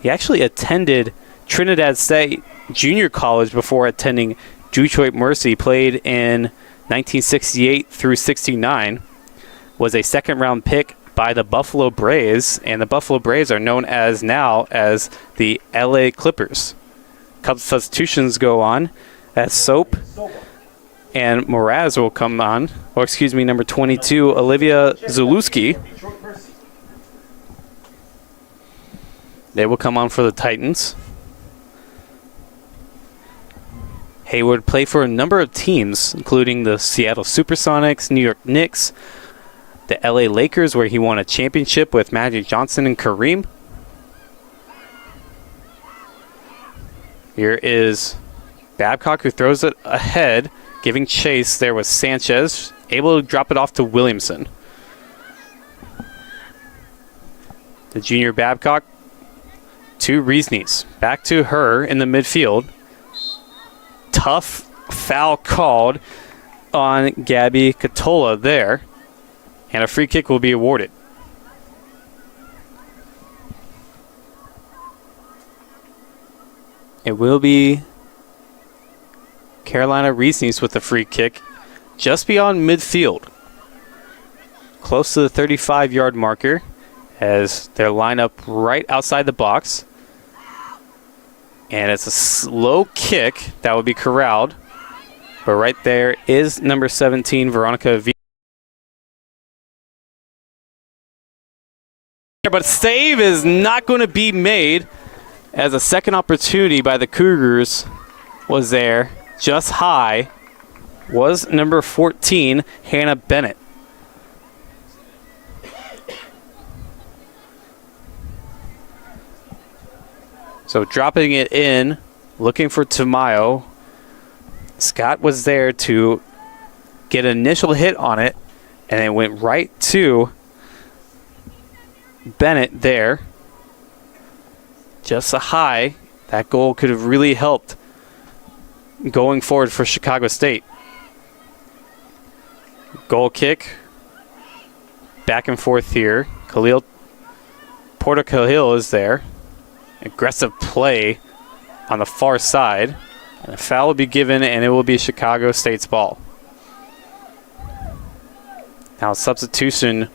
He actually attended Trinidad State Junior College before attending Detroit Mercy, played in 1968 through 69, was a second-round pick by the Buffalo Braves, and the Buffalo Braves are known as now as the LA Clippers. Couple substitutions go on as Soap and Moraz will come on, or excuse me, number 22, Olivia Zalewski. They will come on for the Titans. Haywood played for a number of teams, including the Seattle Supersonics, New York Knicks, the LA Lakers, where he won a championship with Magic Johnson and Kareem. Here is Babcock, who throws it ahead, giving chase. There was Sanchez, able to drop it off to Williamson. The junior Babcock to Reesnes. Back to her in the midfield. Tough foul called on Gabby Katola there. And a free kick will be awarded. It will be Carolina Reesnes with the free kick just beyond midfield. Close to the 35-yard marker as they're lined up right outside the box. And it's a slow kick that would be corralled. But right there is number 17, Veronica V. But save is not going to be made, as a second opportunity by the Cougars was there, just high, was number 14, Hannah Bennett. So dropping it in, looking for Tamayo. Scott was there to get an initial hit on it, and it went right to Bennett there. Just a high. That goal could have really helped going forward for Chicago State. Goal kick. Back and forth here. Porter Cahill is there. Aggressive play on the far side. And a foul will be given, and it will be Chicago State's ball. Now substitution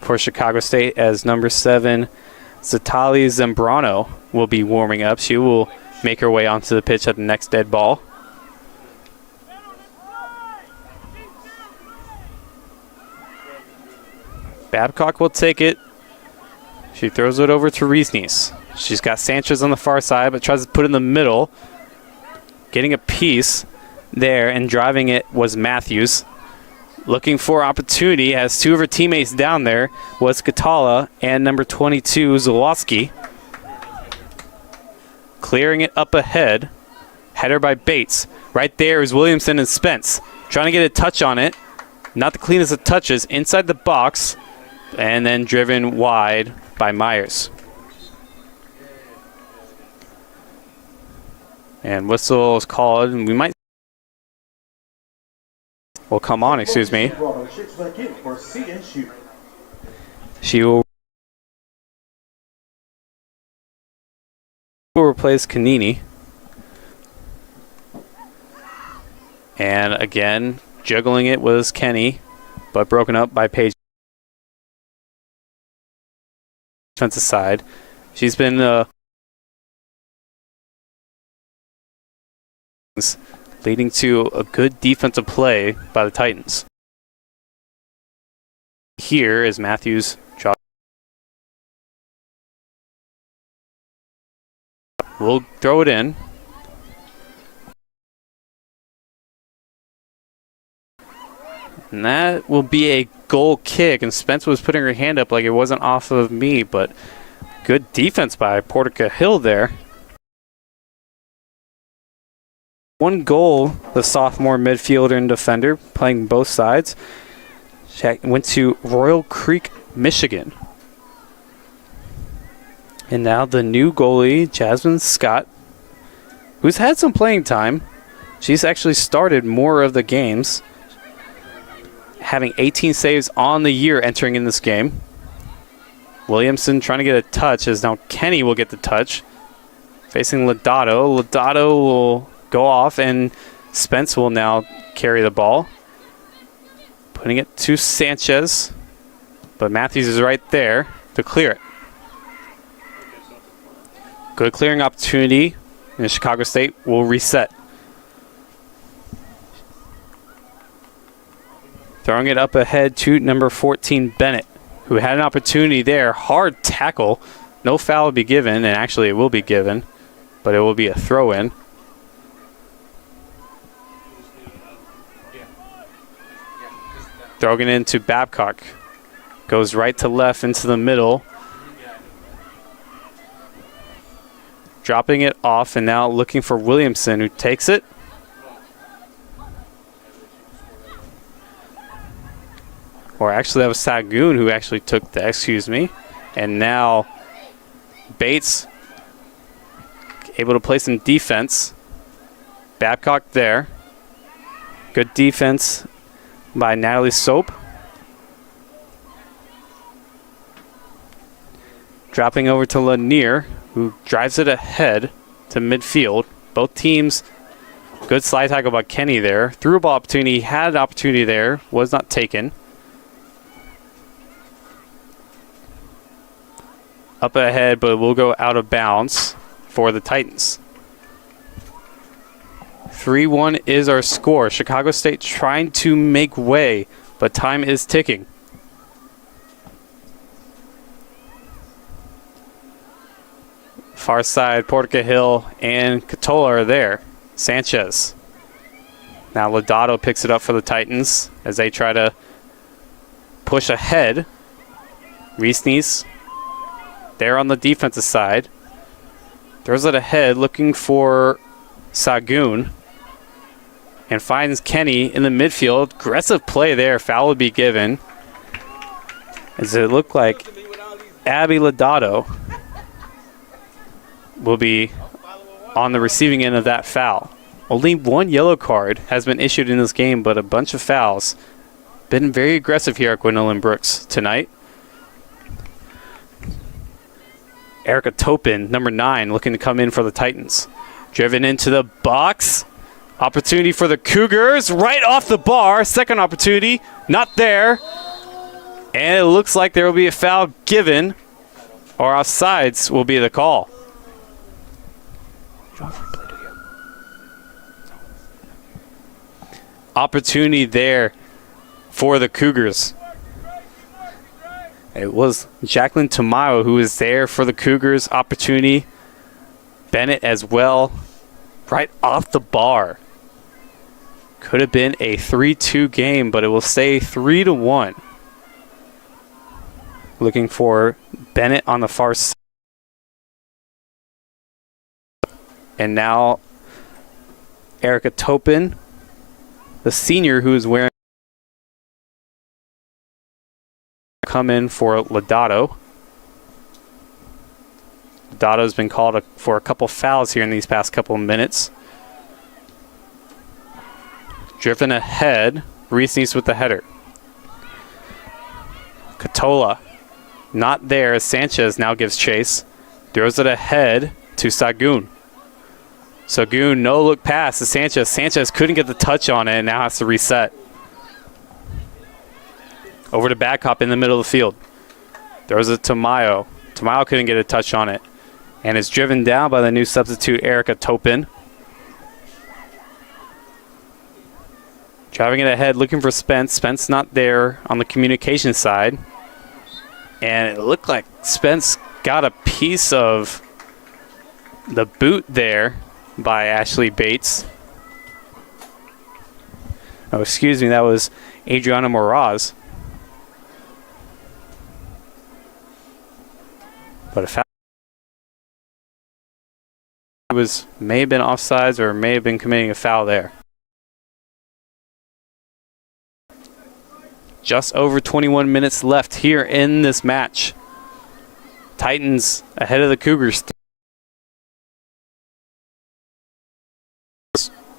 for Chicago State, as number 7, Zatali Zambrano, will be warming up. She will make her way onto the pitch at the next dead ball. Babcock will take it. She throws it over to Reesnes. She's got Sanchez on the far side, but tries to put it in the middle. Getting a piece there and driving it was Matthews. Looking for opportunity, as two of her teammates down there was Katala and number 22, Zalowski. Clearing it up ahead. Header by Bates. Right there is Williamson and Spence. Trying to get a touch on it. Not the cleanest of touches. Inside the box. And then driven wide by Myers. And whistle is called, and we might... will come on, excuse me. She will replace Kanini. And again, juggling it was Kenny, but broken up by Paige. Defensive side. She's been leading to a good defensive play by the Titans. Here is Matthews. We'll throw it in. And that will be a goal kick. And Spence was putting her hand up like it wasn't off of me, but good defense by Porter Cahill there. One goal, the sophomore midfielder and defender, playing both sides, went to Royal Creek, Michigan. And now the new goalie, Jasmine Scott, who's had some playing time. She's actually started more of the games, having 18 saves on the year entering in this game. Williamson trying to get a touch, as now Kenny will get the touch. Facing Lodato. Lodato will go off, and Spence will now carry the ball. Putting it to Sanchez. But Matthews is right there to clear it. Good clearing opportunity, and Chicago State will reset. Throwing it up ahead to number 14, Bennett, who had an opportunity there. Hard tackle. No foul will be given, and actually it will be given, but it will be a throw-in. Throwing it into Babcock. Goes right to left into the middle. Dropping it off, and now looking for Williamson, who takes it. Or actually, that was Sagoon who actually took the, excuse me. And now Bates able to play some defense. Babcock there. Good defense by Natalie Soap. Dropping over to Lanier, who drives it ahead to midfield. Both teams, good slide tackle by Kenny there. Threw a ball opportunity, had an opportunity there, was not taken. Up ahead, but will go out of bounds for the Titans. 3-1 is our score. Chicago State trying to make way, but time is ticking. Far side, Portica Hill and Catola are there. Sanchez. Now Lodato picks it up for the Titans as they try to push ahead. Reesnes there on the defensive side. Throws it ahead looking for Sagoon. And finds Kenny in the midfield. Aggressive play there. Foul would be given. As it looked like Abby Lodato will be on the receiving end of that foul. Only one yellow card has been issued in this game, but a bunch of fouls. Been very aggressive here at Gwendolyn Brooks tonight. Erica Topin, number 9, looking to come in for the Titans. Driven into the box. Opportunity for the Cougars. Right off the bar. Second opportunity. Not there. And it looks like there will be a foul given, or offsides will be the call. Opportunity there for the Cougars. It was Jacqueline Tamayo who was there for the Cougars. Opportunity. Bennett as well. Right off the bar. Could have been a 3-2 game, but it will stay 3-1. Looking for Bennett on the far side. And now Erica Topin, the senior who is wearing, come in for Lodato. Lodato's been called for a couple fouls here in these past couple of minutes. Driven ahead, Reesnes with the header. Catola, not there. Sanchez now gives chase. Throws it ahead to Sagoon. Sagoon, no look pass to Sanchez. Sanchez couldn't get the touch on it and now has to reset. Over to Badcock in the middle of the field. Throws it to Tamayo. Tamayo couldn't get a touch on it. And is driven down by the new substitute, Erica Topin. Driving it ahead, looking for Spence. Spence not there on the communication side. And it looked like Spence got a piece of the boot there by Ashley Bates. Oh, excuse me, that was Adriana Moraz. But a foul may have been offsides or may have been committing a foul there. Just over 21 minutes left here in this match. Titans ahead of the Cougars.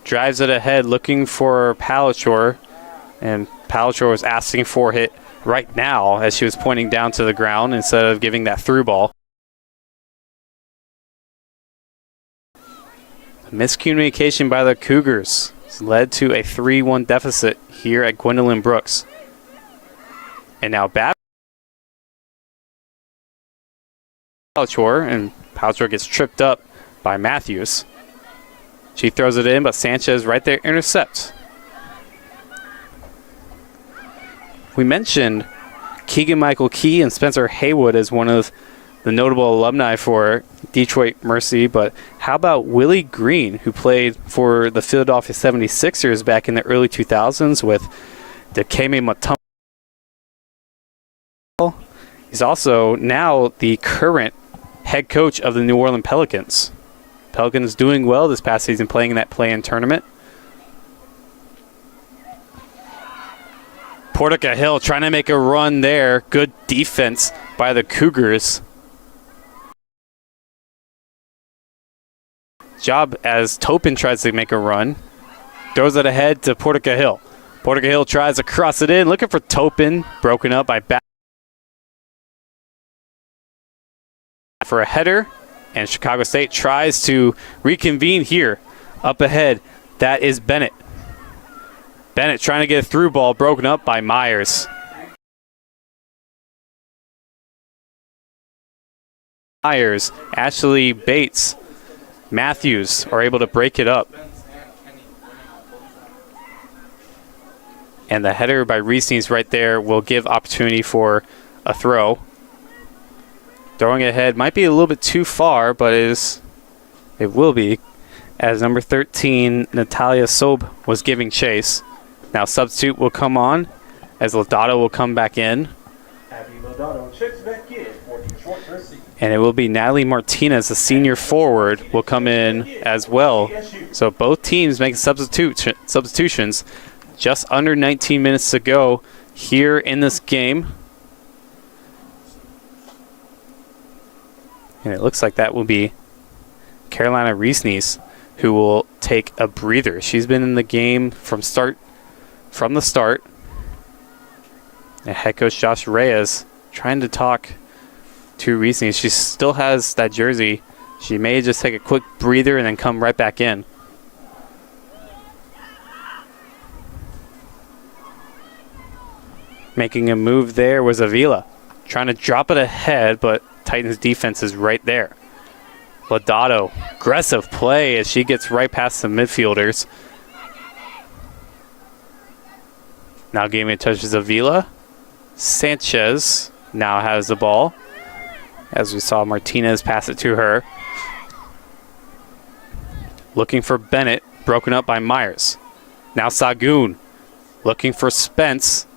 Drives it ahead looking for Palachor. And Palachor was asking for it right now as she was pointing down to the ground instead of giving that through ball. Miscommunication by the Cougars has led to a 3-1 deficit here at Gwendolyn Brooks. And now Palachor, and Palachor gets tripped up by Matthews. She throws it in, but Sanchez right there intercepts. We mentioned Keegan-Michael Key and Spencer Haywood as one of the notable alumni for Detroit Mercy, but how about Willie Green, who played for the Philadelphia 76ers back in the early 2000s with Dikembe Mutombo. He's also now the current head coach of the New Orleans Pelicans. Pelicans doing well this past season, playing in that play-in tournament. Portica Hill trying to make a run there. Good defense by the Cougars. Job as Topin tries to make a run. Throws it ahead to Portica Hill. Portica Hill tries to cross it in. Looking for Topin. Broken up by back for a header. And Chicago State tries to reconvene here. Up ahead, that is Bennett. Bennett trying to get a through ball, broken up by Myers. Ashley Bates, Matthews are able to break it up. And the header by Reesnes right there will give opportunity for a throw. Throwing ahead might be a little bit too far, but it will be, as number 13, Natalia Sob, was giving chase. Now substitute will come on, as Lodato will come back in. Abby Lodato checks back in for Detroit Mercy. And it will be Natalie Martinez, the senior forward, will come in as well. So both teams making substitutions. Just under 19 minutes to go here in this game. And it looks like that will be Carolina Reesnes, who will take a breather. She's been in the game from the start. And head coach Josh Reyes trying to talk to Reesnes. She still has that jersey. She may just take a quick breather and then come right back in. Making a move there was Avila. Trying to drop it ahead, but Titans defense is right there. Lodato, aggressive play as she gets right past the midfielders. Now giving it touches Avila. Sanchez now has the ball, as we saw Martinez pass it to her. Looking for Bennett, broken up by Myers. Now Sagoon, looking for Spence.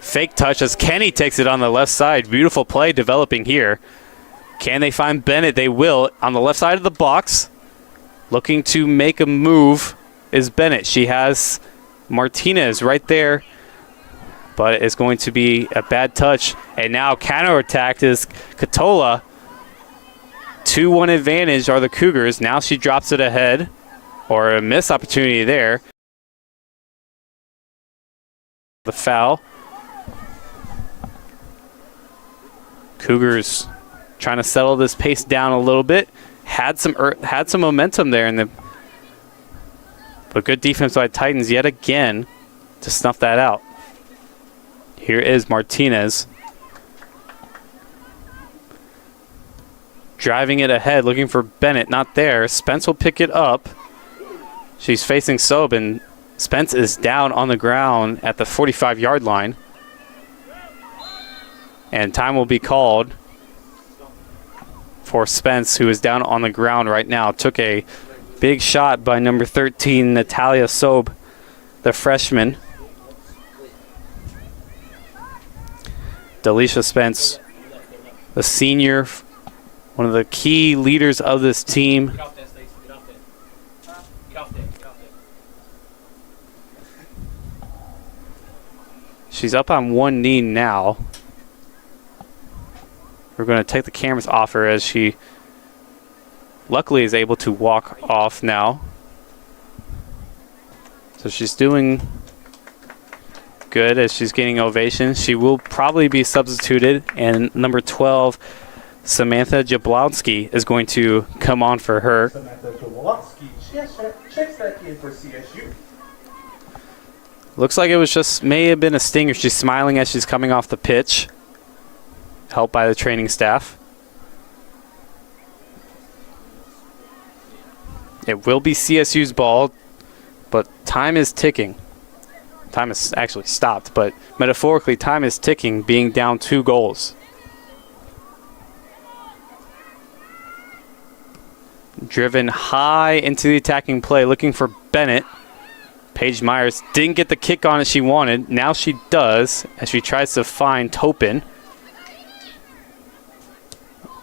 Fake touch as Kenny takes it on the left side. Beautiful play developing here. Can they find Bennett? They will. On the left side of the box, looking to make a move is Bennett. She has Martinez right there, but it's going to be a bad touch. And now counterattack is Katola. 2-1 advantage are the Cougars. Now she drops it ahead, or a missed opportunity there. The foul. Cougars trying to settle this pace down a little bit. Had some momentum there, but good defense by Titans yet again to snuff that out. Here is Martinez. Driving it ahead, looking for Bennett. Not there. Spence will pick it up. She's facing Sob, and Spence is down on the ground at the 45-yard line. And time will be called for Spence, who is down on the ground right now. Took a big shot by number 13, Natalia Sob, the freshman. Delisha Spence, the senior, one of the key leaders of this team. She's up on one knee now. We're going to take the cameras off her as she luckily is able to walk off now. So she's doing good as she's getting ovations. She will probably be substituted, and number 12, Samantha Jablonski, is going to come on for her. Samantha Jablonski checks back in for CSU. Looks like it may have been a stinger. She's smiling as she's coming off the pitch, helped by the training staff. It will be CSU's ball, but time is ticking. Time is actually stopped, but metaphorically, time is ticking, being down 2 goals. Driven high into the attacking play, looking for Bennett. Paige Myers didn't get the kick on it she wanted. Now she does, as she tries to find Topin.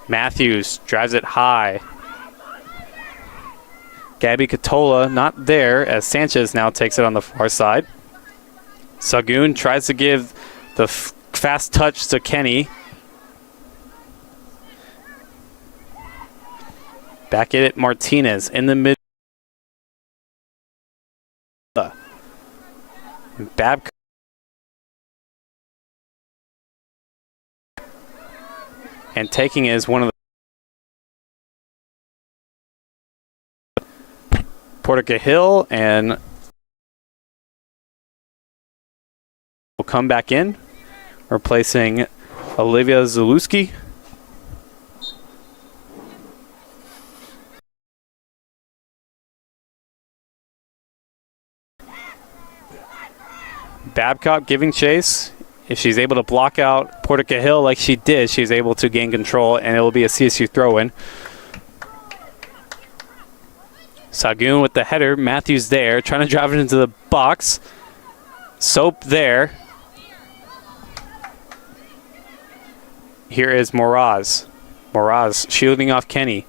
Matthews drives it high. Gabby Katola not there, as Sanchez now takes it on the far side. Sagoon tries to give the fast touch to Kenny. Back at it, Martinez in the mid. Babcock. And taking is one of the Porter Cahill, and will come back in, replacing Olivia Zalewski. Babcock giving chase. If she's able to block out Portica Hill like she did, she's able to gain control, and it will be a CSU throw-in. Sagoon with the header. Matthews there, trying to drive it into the box. Soap there. Here is Moraz. Moraz shielding off Kenny.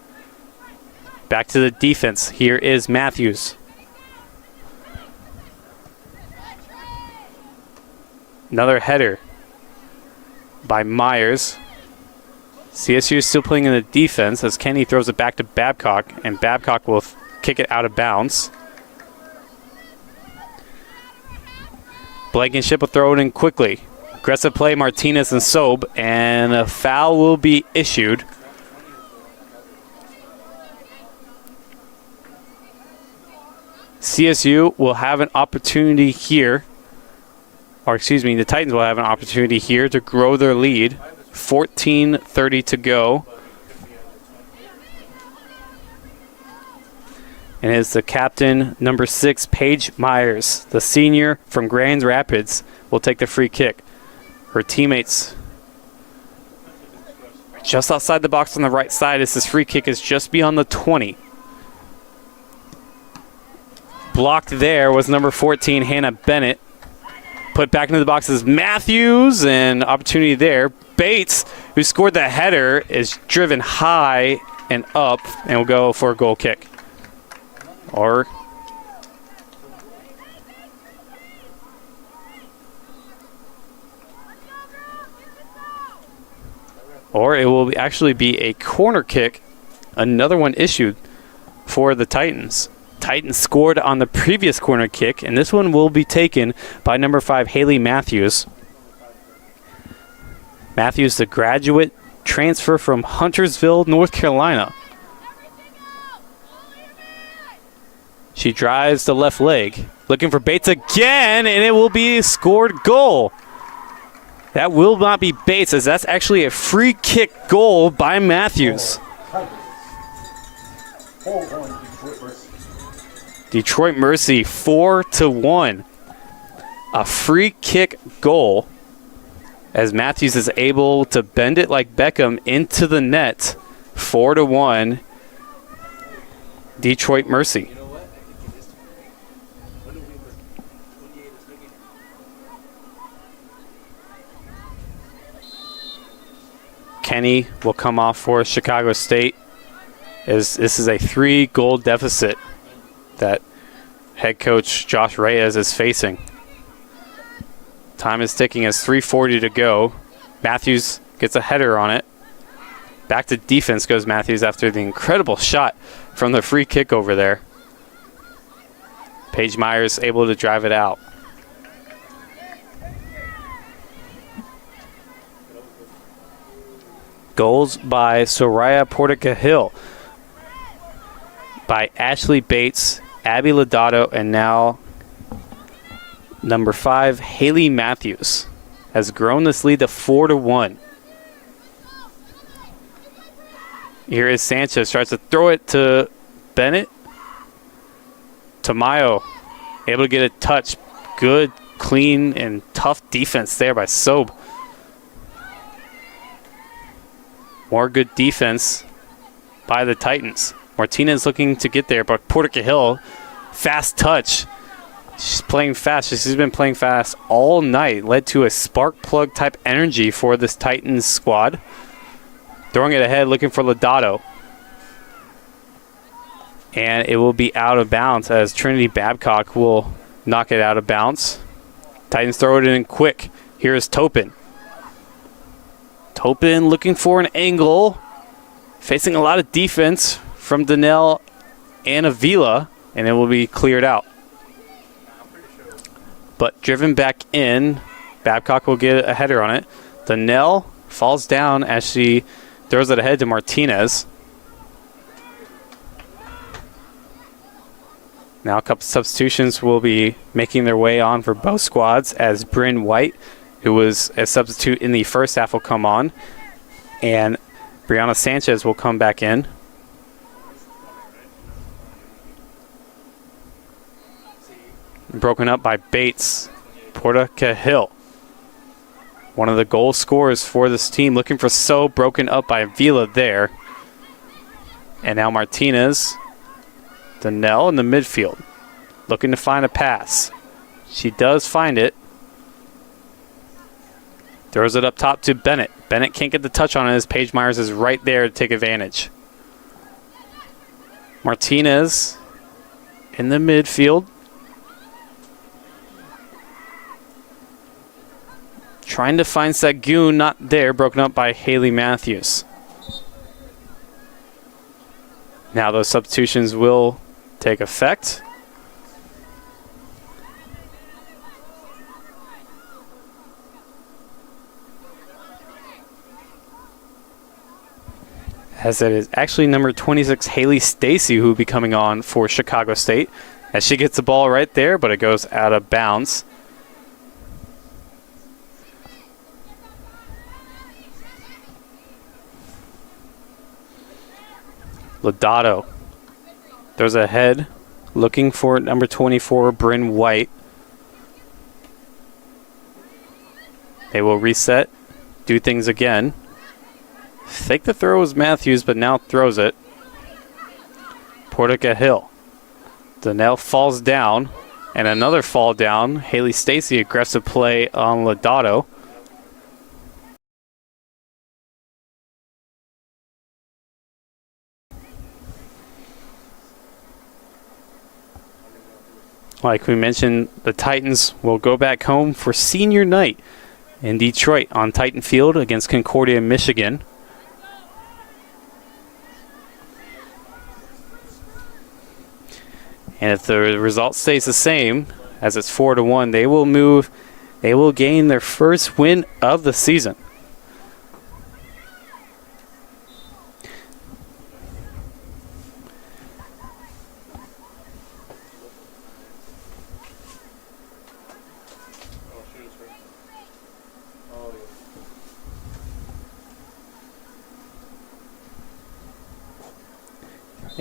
Back to the defense. Here is Matthews. Another header by Myers. CSU is still playing in the defense as Kenny throws it back to Babcock, and Babcock will kick it out of bounds. Blankenship will throw it in quickly. Aggressive play, Martinez and Sobe, and a foul will be issued. CSU will have an opportunity here, or excuse me, the Titans will have an opportunity here to grow their lead. 14:30 to go. And it's the captain, number 6, Paige Myers, the senior from Grand Rapids, will take the free kick. Her teammates just outside the box on the right side as this free kick is just beyond the 20. Blocked there was number 14, Hannah Bennett. Put back into the box is Matthews, and opportunity there. Bates, who scored the header, is driven high and up and will go for a goal kick. Or it will actually be a corner kick, another one issued for the Titans. Titans scored on the previous corner kick, and this one will be taken by number 5, Haley Matthews. Matthews, the graduate transfer from Huntersville, North Carolina. She drives the left leg, looking for Bates again, and it will be a scored goal. That will not be Bates, as that's actually a free kick goal by Matthews. Detroit Mercy 4-1. A free kick goal as Matthews is able to bend it like Beckham into the net. 4-1. Detroit Mercy. Kenny will come off for Chicago State, as this is a 3-goal deficit that head coach Josh Reyes is facing. Time is ticking as 3:40 to go. Matthews gets a header on it. Back to defense goes Matthews after the incredible shot from the free kick over there. Paige Myers able to drive it out. Goals by Soraya Portica Hill, by Ashley Bates, Abby Lodato, and now number 5, Haley Matthews, has grown this lead to 4-1. Here is Sanchez, tries to throw it to Bennett. Tamayo, able to get a touch. Good, clean, and tough defense there by Sobe. More good defense by the Titans. Martinez looking to get there, but Portica Hill, fast touch. She's playing fast. She's been playing fast all night. Led to a spark plug type energy for this Titans squad. Throwing it ahead, looking for Lodato. And it will be out of bounds as Trinity Babcock will knock it out of bounds. Titans throw it in quick. Here's Topin. Topin looking for an angle. Facing a lot of defense from Donnell and Avila, and it will be cleared out. But driven back in, Babcock will get a header on it. Donnell falls down as she throws it ahead to Martinez. Now a couple substitutions will be making their way on for both squads, as Bryn White, who was a substitute in the first half, will come on, and Brianna Sanchez will come back in. Broken up by Bates. Porta Cahill, one of the goal scorers for this team, looking for So, broken up by Vila there. And now Martinez, Donnell in the midfield, looking to find a pass. She does find it. Throws it up top to Bennett. Bennett can't get the touch on it as Paige Myers is right there to take advantage. Martinez in the midfield. Trying to find Sagoon, not there, broken up by Haley Matthews. Now those substitutions will take effect. As it is actually number 26, Haley Stacy, who will be coming on for Chicago State. As she gets the ball right there, but it goes out of bounds. Lodato throws ahead, looking for number 24, Bryn White. They will reset, do things again. Think the throw was Matthews, but now throws it. Porta Cahill. Donnell falls down, and another fall down. Haley Stacy, aggressive play on Lodato. Like we mentioned, the Titans will go back home for senior night in Detroit on Titan Field against Concordia, Michigan. And if the result stays the same, as it's 4-1, they will gain their first win of the season.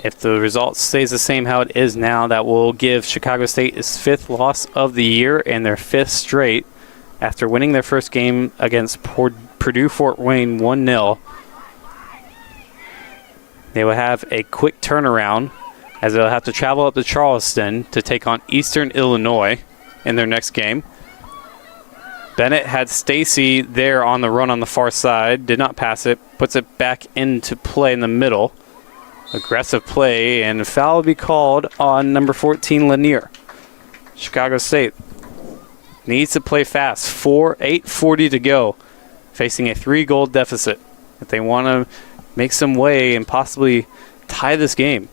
If the result stays the same how it is now, that will give Chicago State its 5th loss of the year and their 5th straight after winning their first game against Purdue Fort Wayne 1-0. They will have a quick turnaround as they'll have to travel up to Charleston to take on Eastern Illinois in their next game. Bennett had Stacy there on the run on the far side, did not pass it, puts it back into play in the middle. Aggressive play, and a foul will be called on number 14, Lanier. Chicago State needs to play fast. 8:40 to go, facing a 3-goal deficit if they want to make some way and possibly tie this game.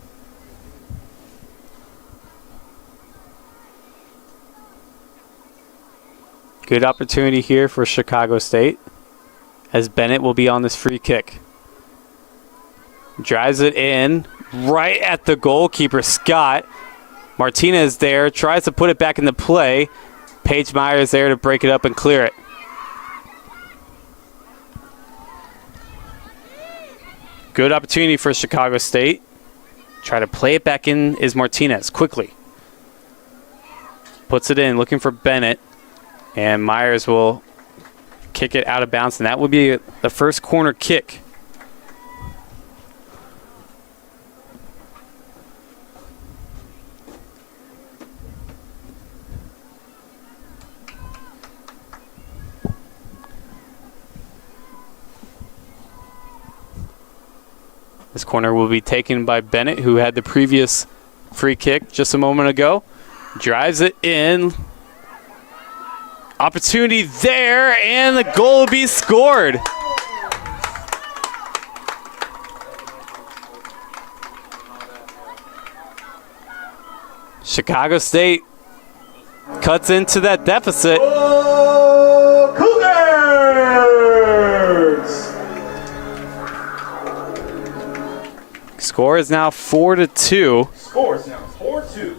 Good opportunity here for Chicago State, as Bennett will be on this free kick. Drives it in right at the goalkeeper, Scott. Martinez there, tries to put it back into play. Paige Myers there to break it up and clear it. Good opportunity for Chicago State. Try to play it back in is Martinez quickly. Puts it in, looking for Bennett. And Myers will kick it out of bounds, and that will be the first corner kick. This corner will be taken by Bennett, who had the previous free kick just a moment ago. Drives it in. Opportunity there, and the goal will be scored. Chicago State cuts into that deficit. Score is now 4-2. Score is now 4-2.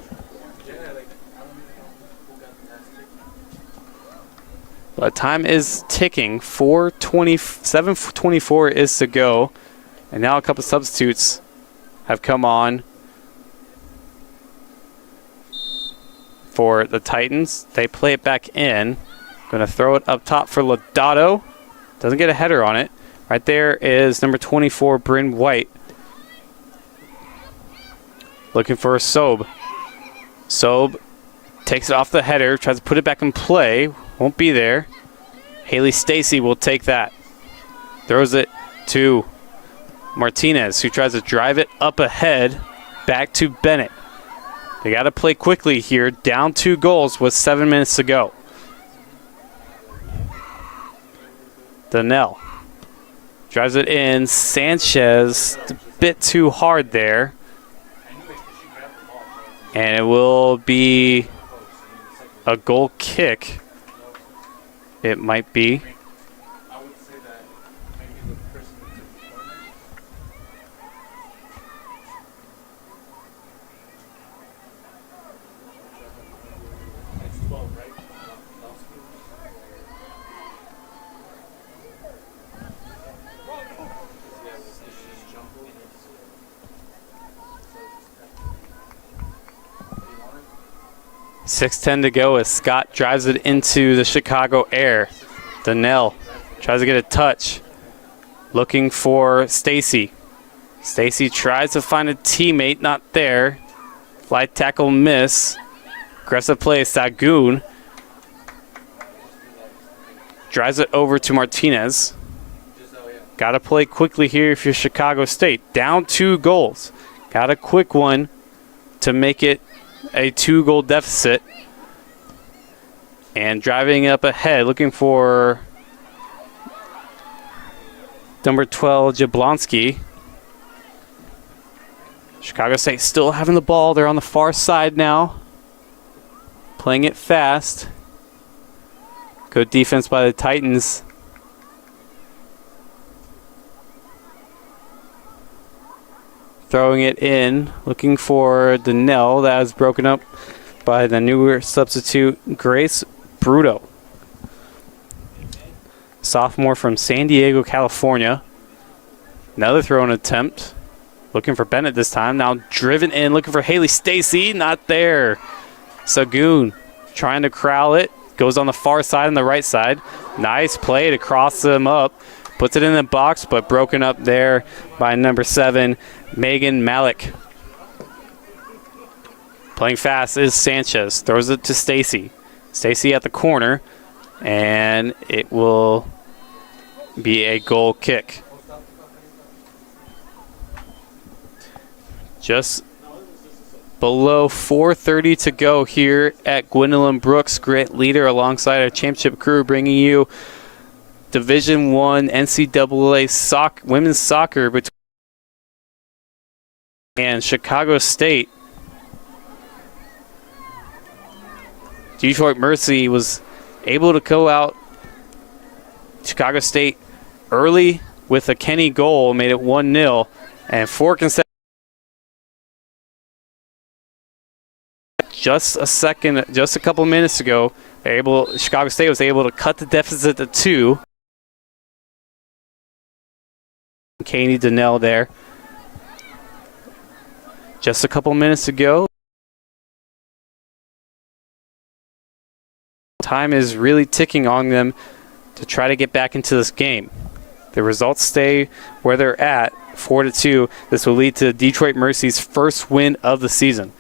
But time is ticking. 7:24 is to go. And now a couple substitutes have come on for the Titans. They play it back in. Going to throw it up top for Lodato. Doesn't get a header on it. Right there is number 24, Bryn White. Looking for Sobe. Sobe takes it off the header, tries to put it back in play. Won't be there. Haley Stacy will take that. Throws it to Martinez, who tries to drive it up ahead. Back to Bennett. They got to play quickly here. Down 2 goals with 7 minutes to go. Donnell drives it in. Sanchez, a bit too hard there. And it will be a goal kick. It might be. .6:10 to go as Scott drives it into the Chicago air. Donnell tries to get a touch. Looking for Stacy. Stacy tries to find a teammate, not there. Fly tackle miss. Aggressive play, Sagoon. Drives it over to Martinez. Got to play quickly here if you're Chicago State. Down 2 goals. Got a quick one to make it a 2-goal deficit. And driving up ahead, looking for number 12, Jablonski. Chicago State still having the ball. They're on the far side now. Playing it fast. Good defense by the Titans. Throwing it in, looking for Donnell. That was broken up by the newer substitute, Grace Bruto. Sophomore from San Diego, California. Another throw-in attempt. Looking for Bennett this time. Now driven in, looking for Haley Stacy. Not there. Sagoon trying to corral it. Goes on the far side and the right side. Nice play to cross them up. Puts it in the box, but broken up there by number 7, Megan Malik. Playing fast is Sanchez. Throws it to Stacy. Stacy at the corner, and it will be a goal kick. Just below 4:30 to go here at Gwendolyn Brooks, Grant Leader alongside our championship crew, bringing you Division I NCAA women's soccer between and Chicago State. Detroit Mercy was able to go out Chicago State early with a Kenny goal, made it 1-0, and 4 consecutive. Just a couple minutes ago, Chicago State was able to cut the deficit to 2. Katie Donnell there. Just a couple minutes ago. Time is really ticking on them to try to get back into this game. The results stay where they're at, 4-2. This will lead to Detroit Mercy's first win of the season.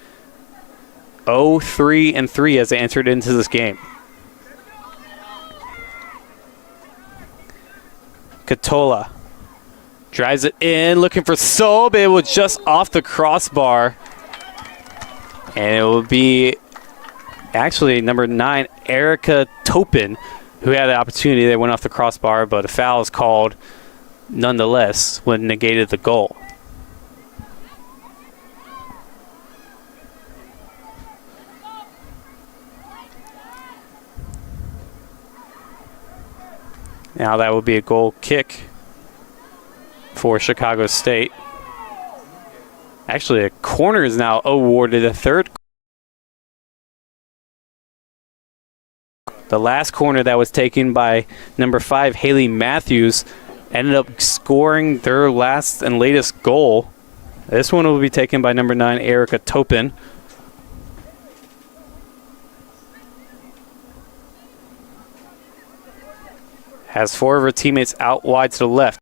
0-3-3 as they entered into this game. Katola drives it in, looking for Sobe. It was just off the crossbar. And it will be actually number 9, Erica Topin, who had the opportunity. They went off the crossbar, but a foul is called nonetheless when negated the goal. Now that will be a goal kick for Chicago State. Actually, a corner is now awarded, a third. The last corner that was taken by number 5, Haley Matthews, ended up scoring their last and latest goal. This one will be taken by number 9, Erica Topin. has 4 of her teammates out wide to the left.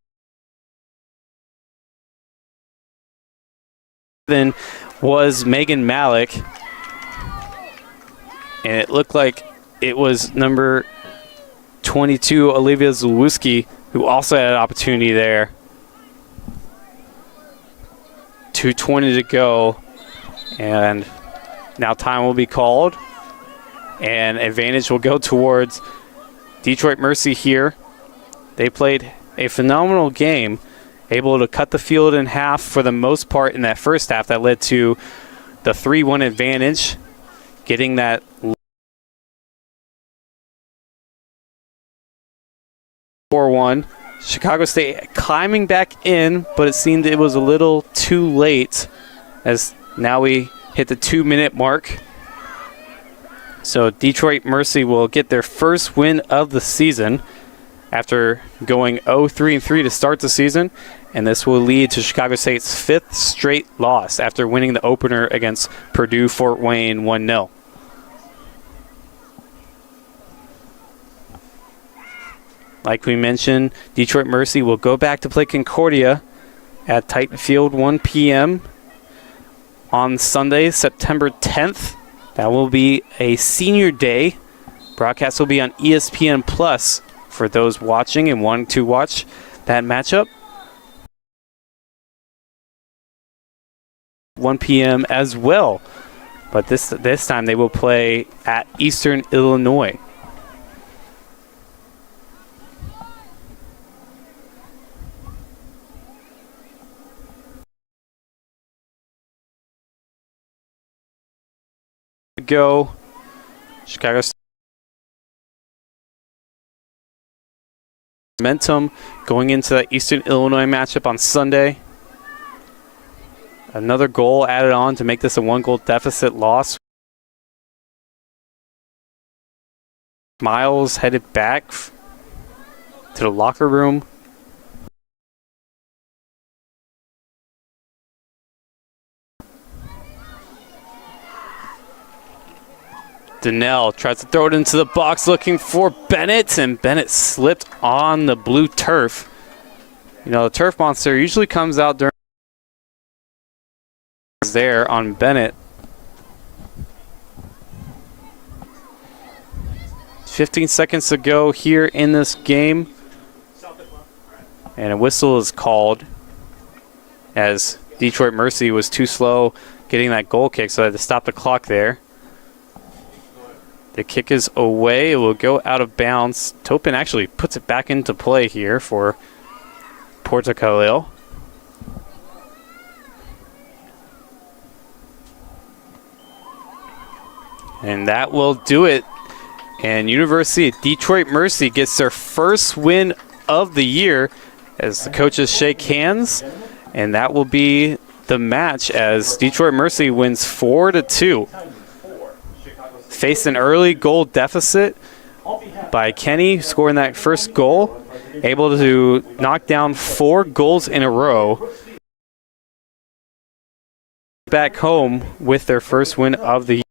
Then was Megan Malik, and it looked like it was number 22, Olivia Zalewski, who also had an opportunity there. 2:20 to go, and now time will be called, and advantage will go towards Detroit Mercy here. They played a phenomenal game, able to cut the field in half for the most part in that first half. That led to the 3-1 advantage, getting that 4-1. Chicago State climbing back in, but it seemed it was a little too late, as now we hit the 2-minute mark. So Detroit Mercy will get their first win of the season after going 0-3-3 to start the season, and this will lead to Chicago State's 5th straight loss after winning the opener against Purdue Fort Wayne 1-0. Like we mentioned, Detroit Mercy will go back to play Concordia at Titan Field 1 p.m. on Sunday, September 10th. That will be a senior day. Broadcast will be on ESPN Plus for those watching and wanting to watch that matchup. 1 p.m. as well. But this time they will play at Eastern Illinois. Go Chicago State momentum going into the Eastern Illinois matchup on Sunday. Another goal added on to make this a 1-goal deficit loss. Miles headed back to the locker room. Donnell tries to throw it into the box looking for Bennett, and Bennett slipped on the blue turf. You know, the turf monster usually comes out during there on Bennett. 15 seconds to go here in this game, and a whistle is called as Detroit Mercy was too slow getting that goal kick, so they had to stop the clock there. The kick is away. It will go out of bounds. Topin actually puts it back into play here for Porta Khalil. And that will do it. And University of Detroit Mercy gets their first win of the year as the coaches shake hands. And that will be the match as Detroit Mercy wins 4-2. Faced an early goal deficit by Kenny, scoring that first goal, able to knock down 4 goals in a row. Back home with their first win of the year.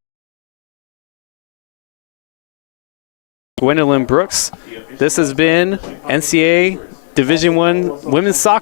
Gwendolyn Brooks, this has been NCAA Division I Women's Soccer.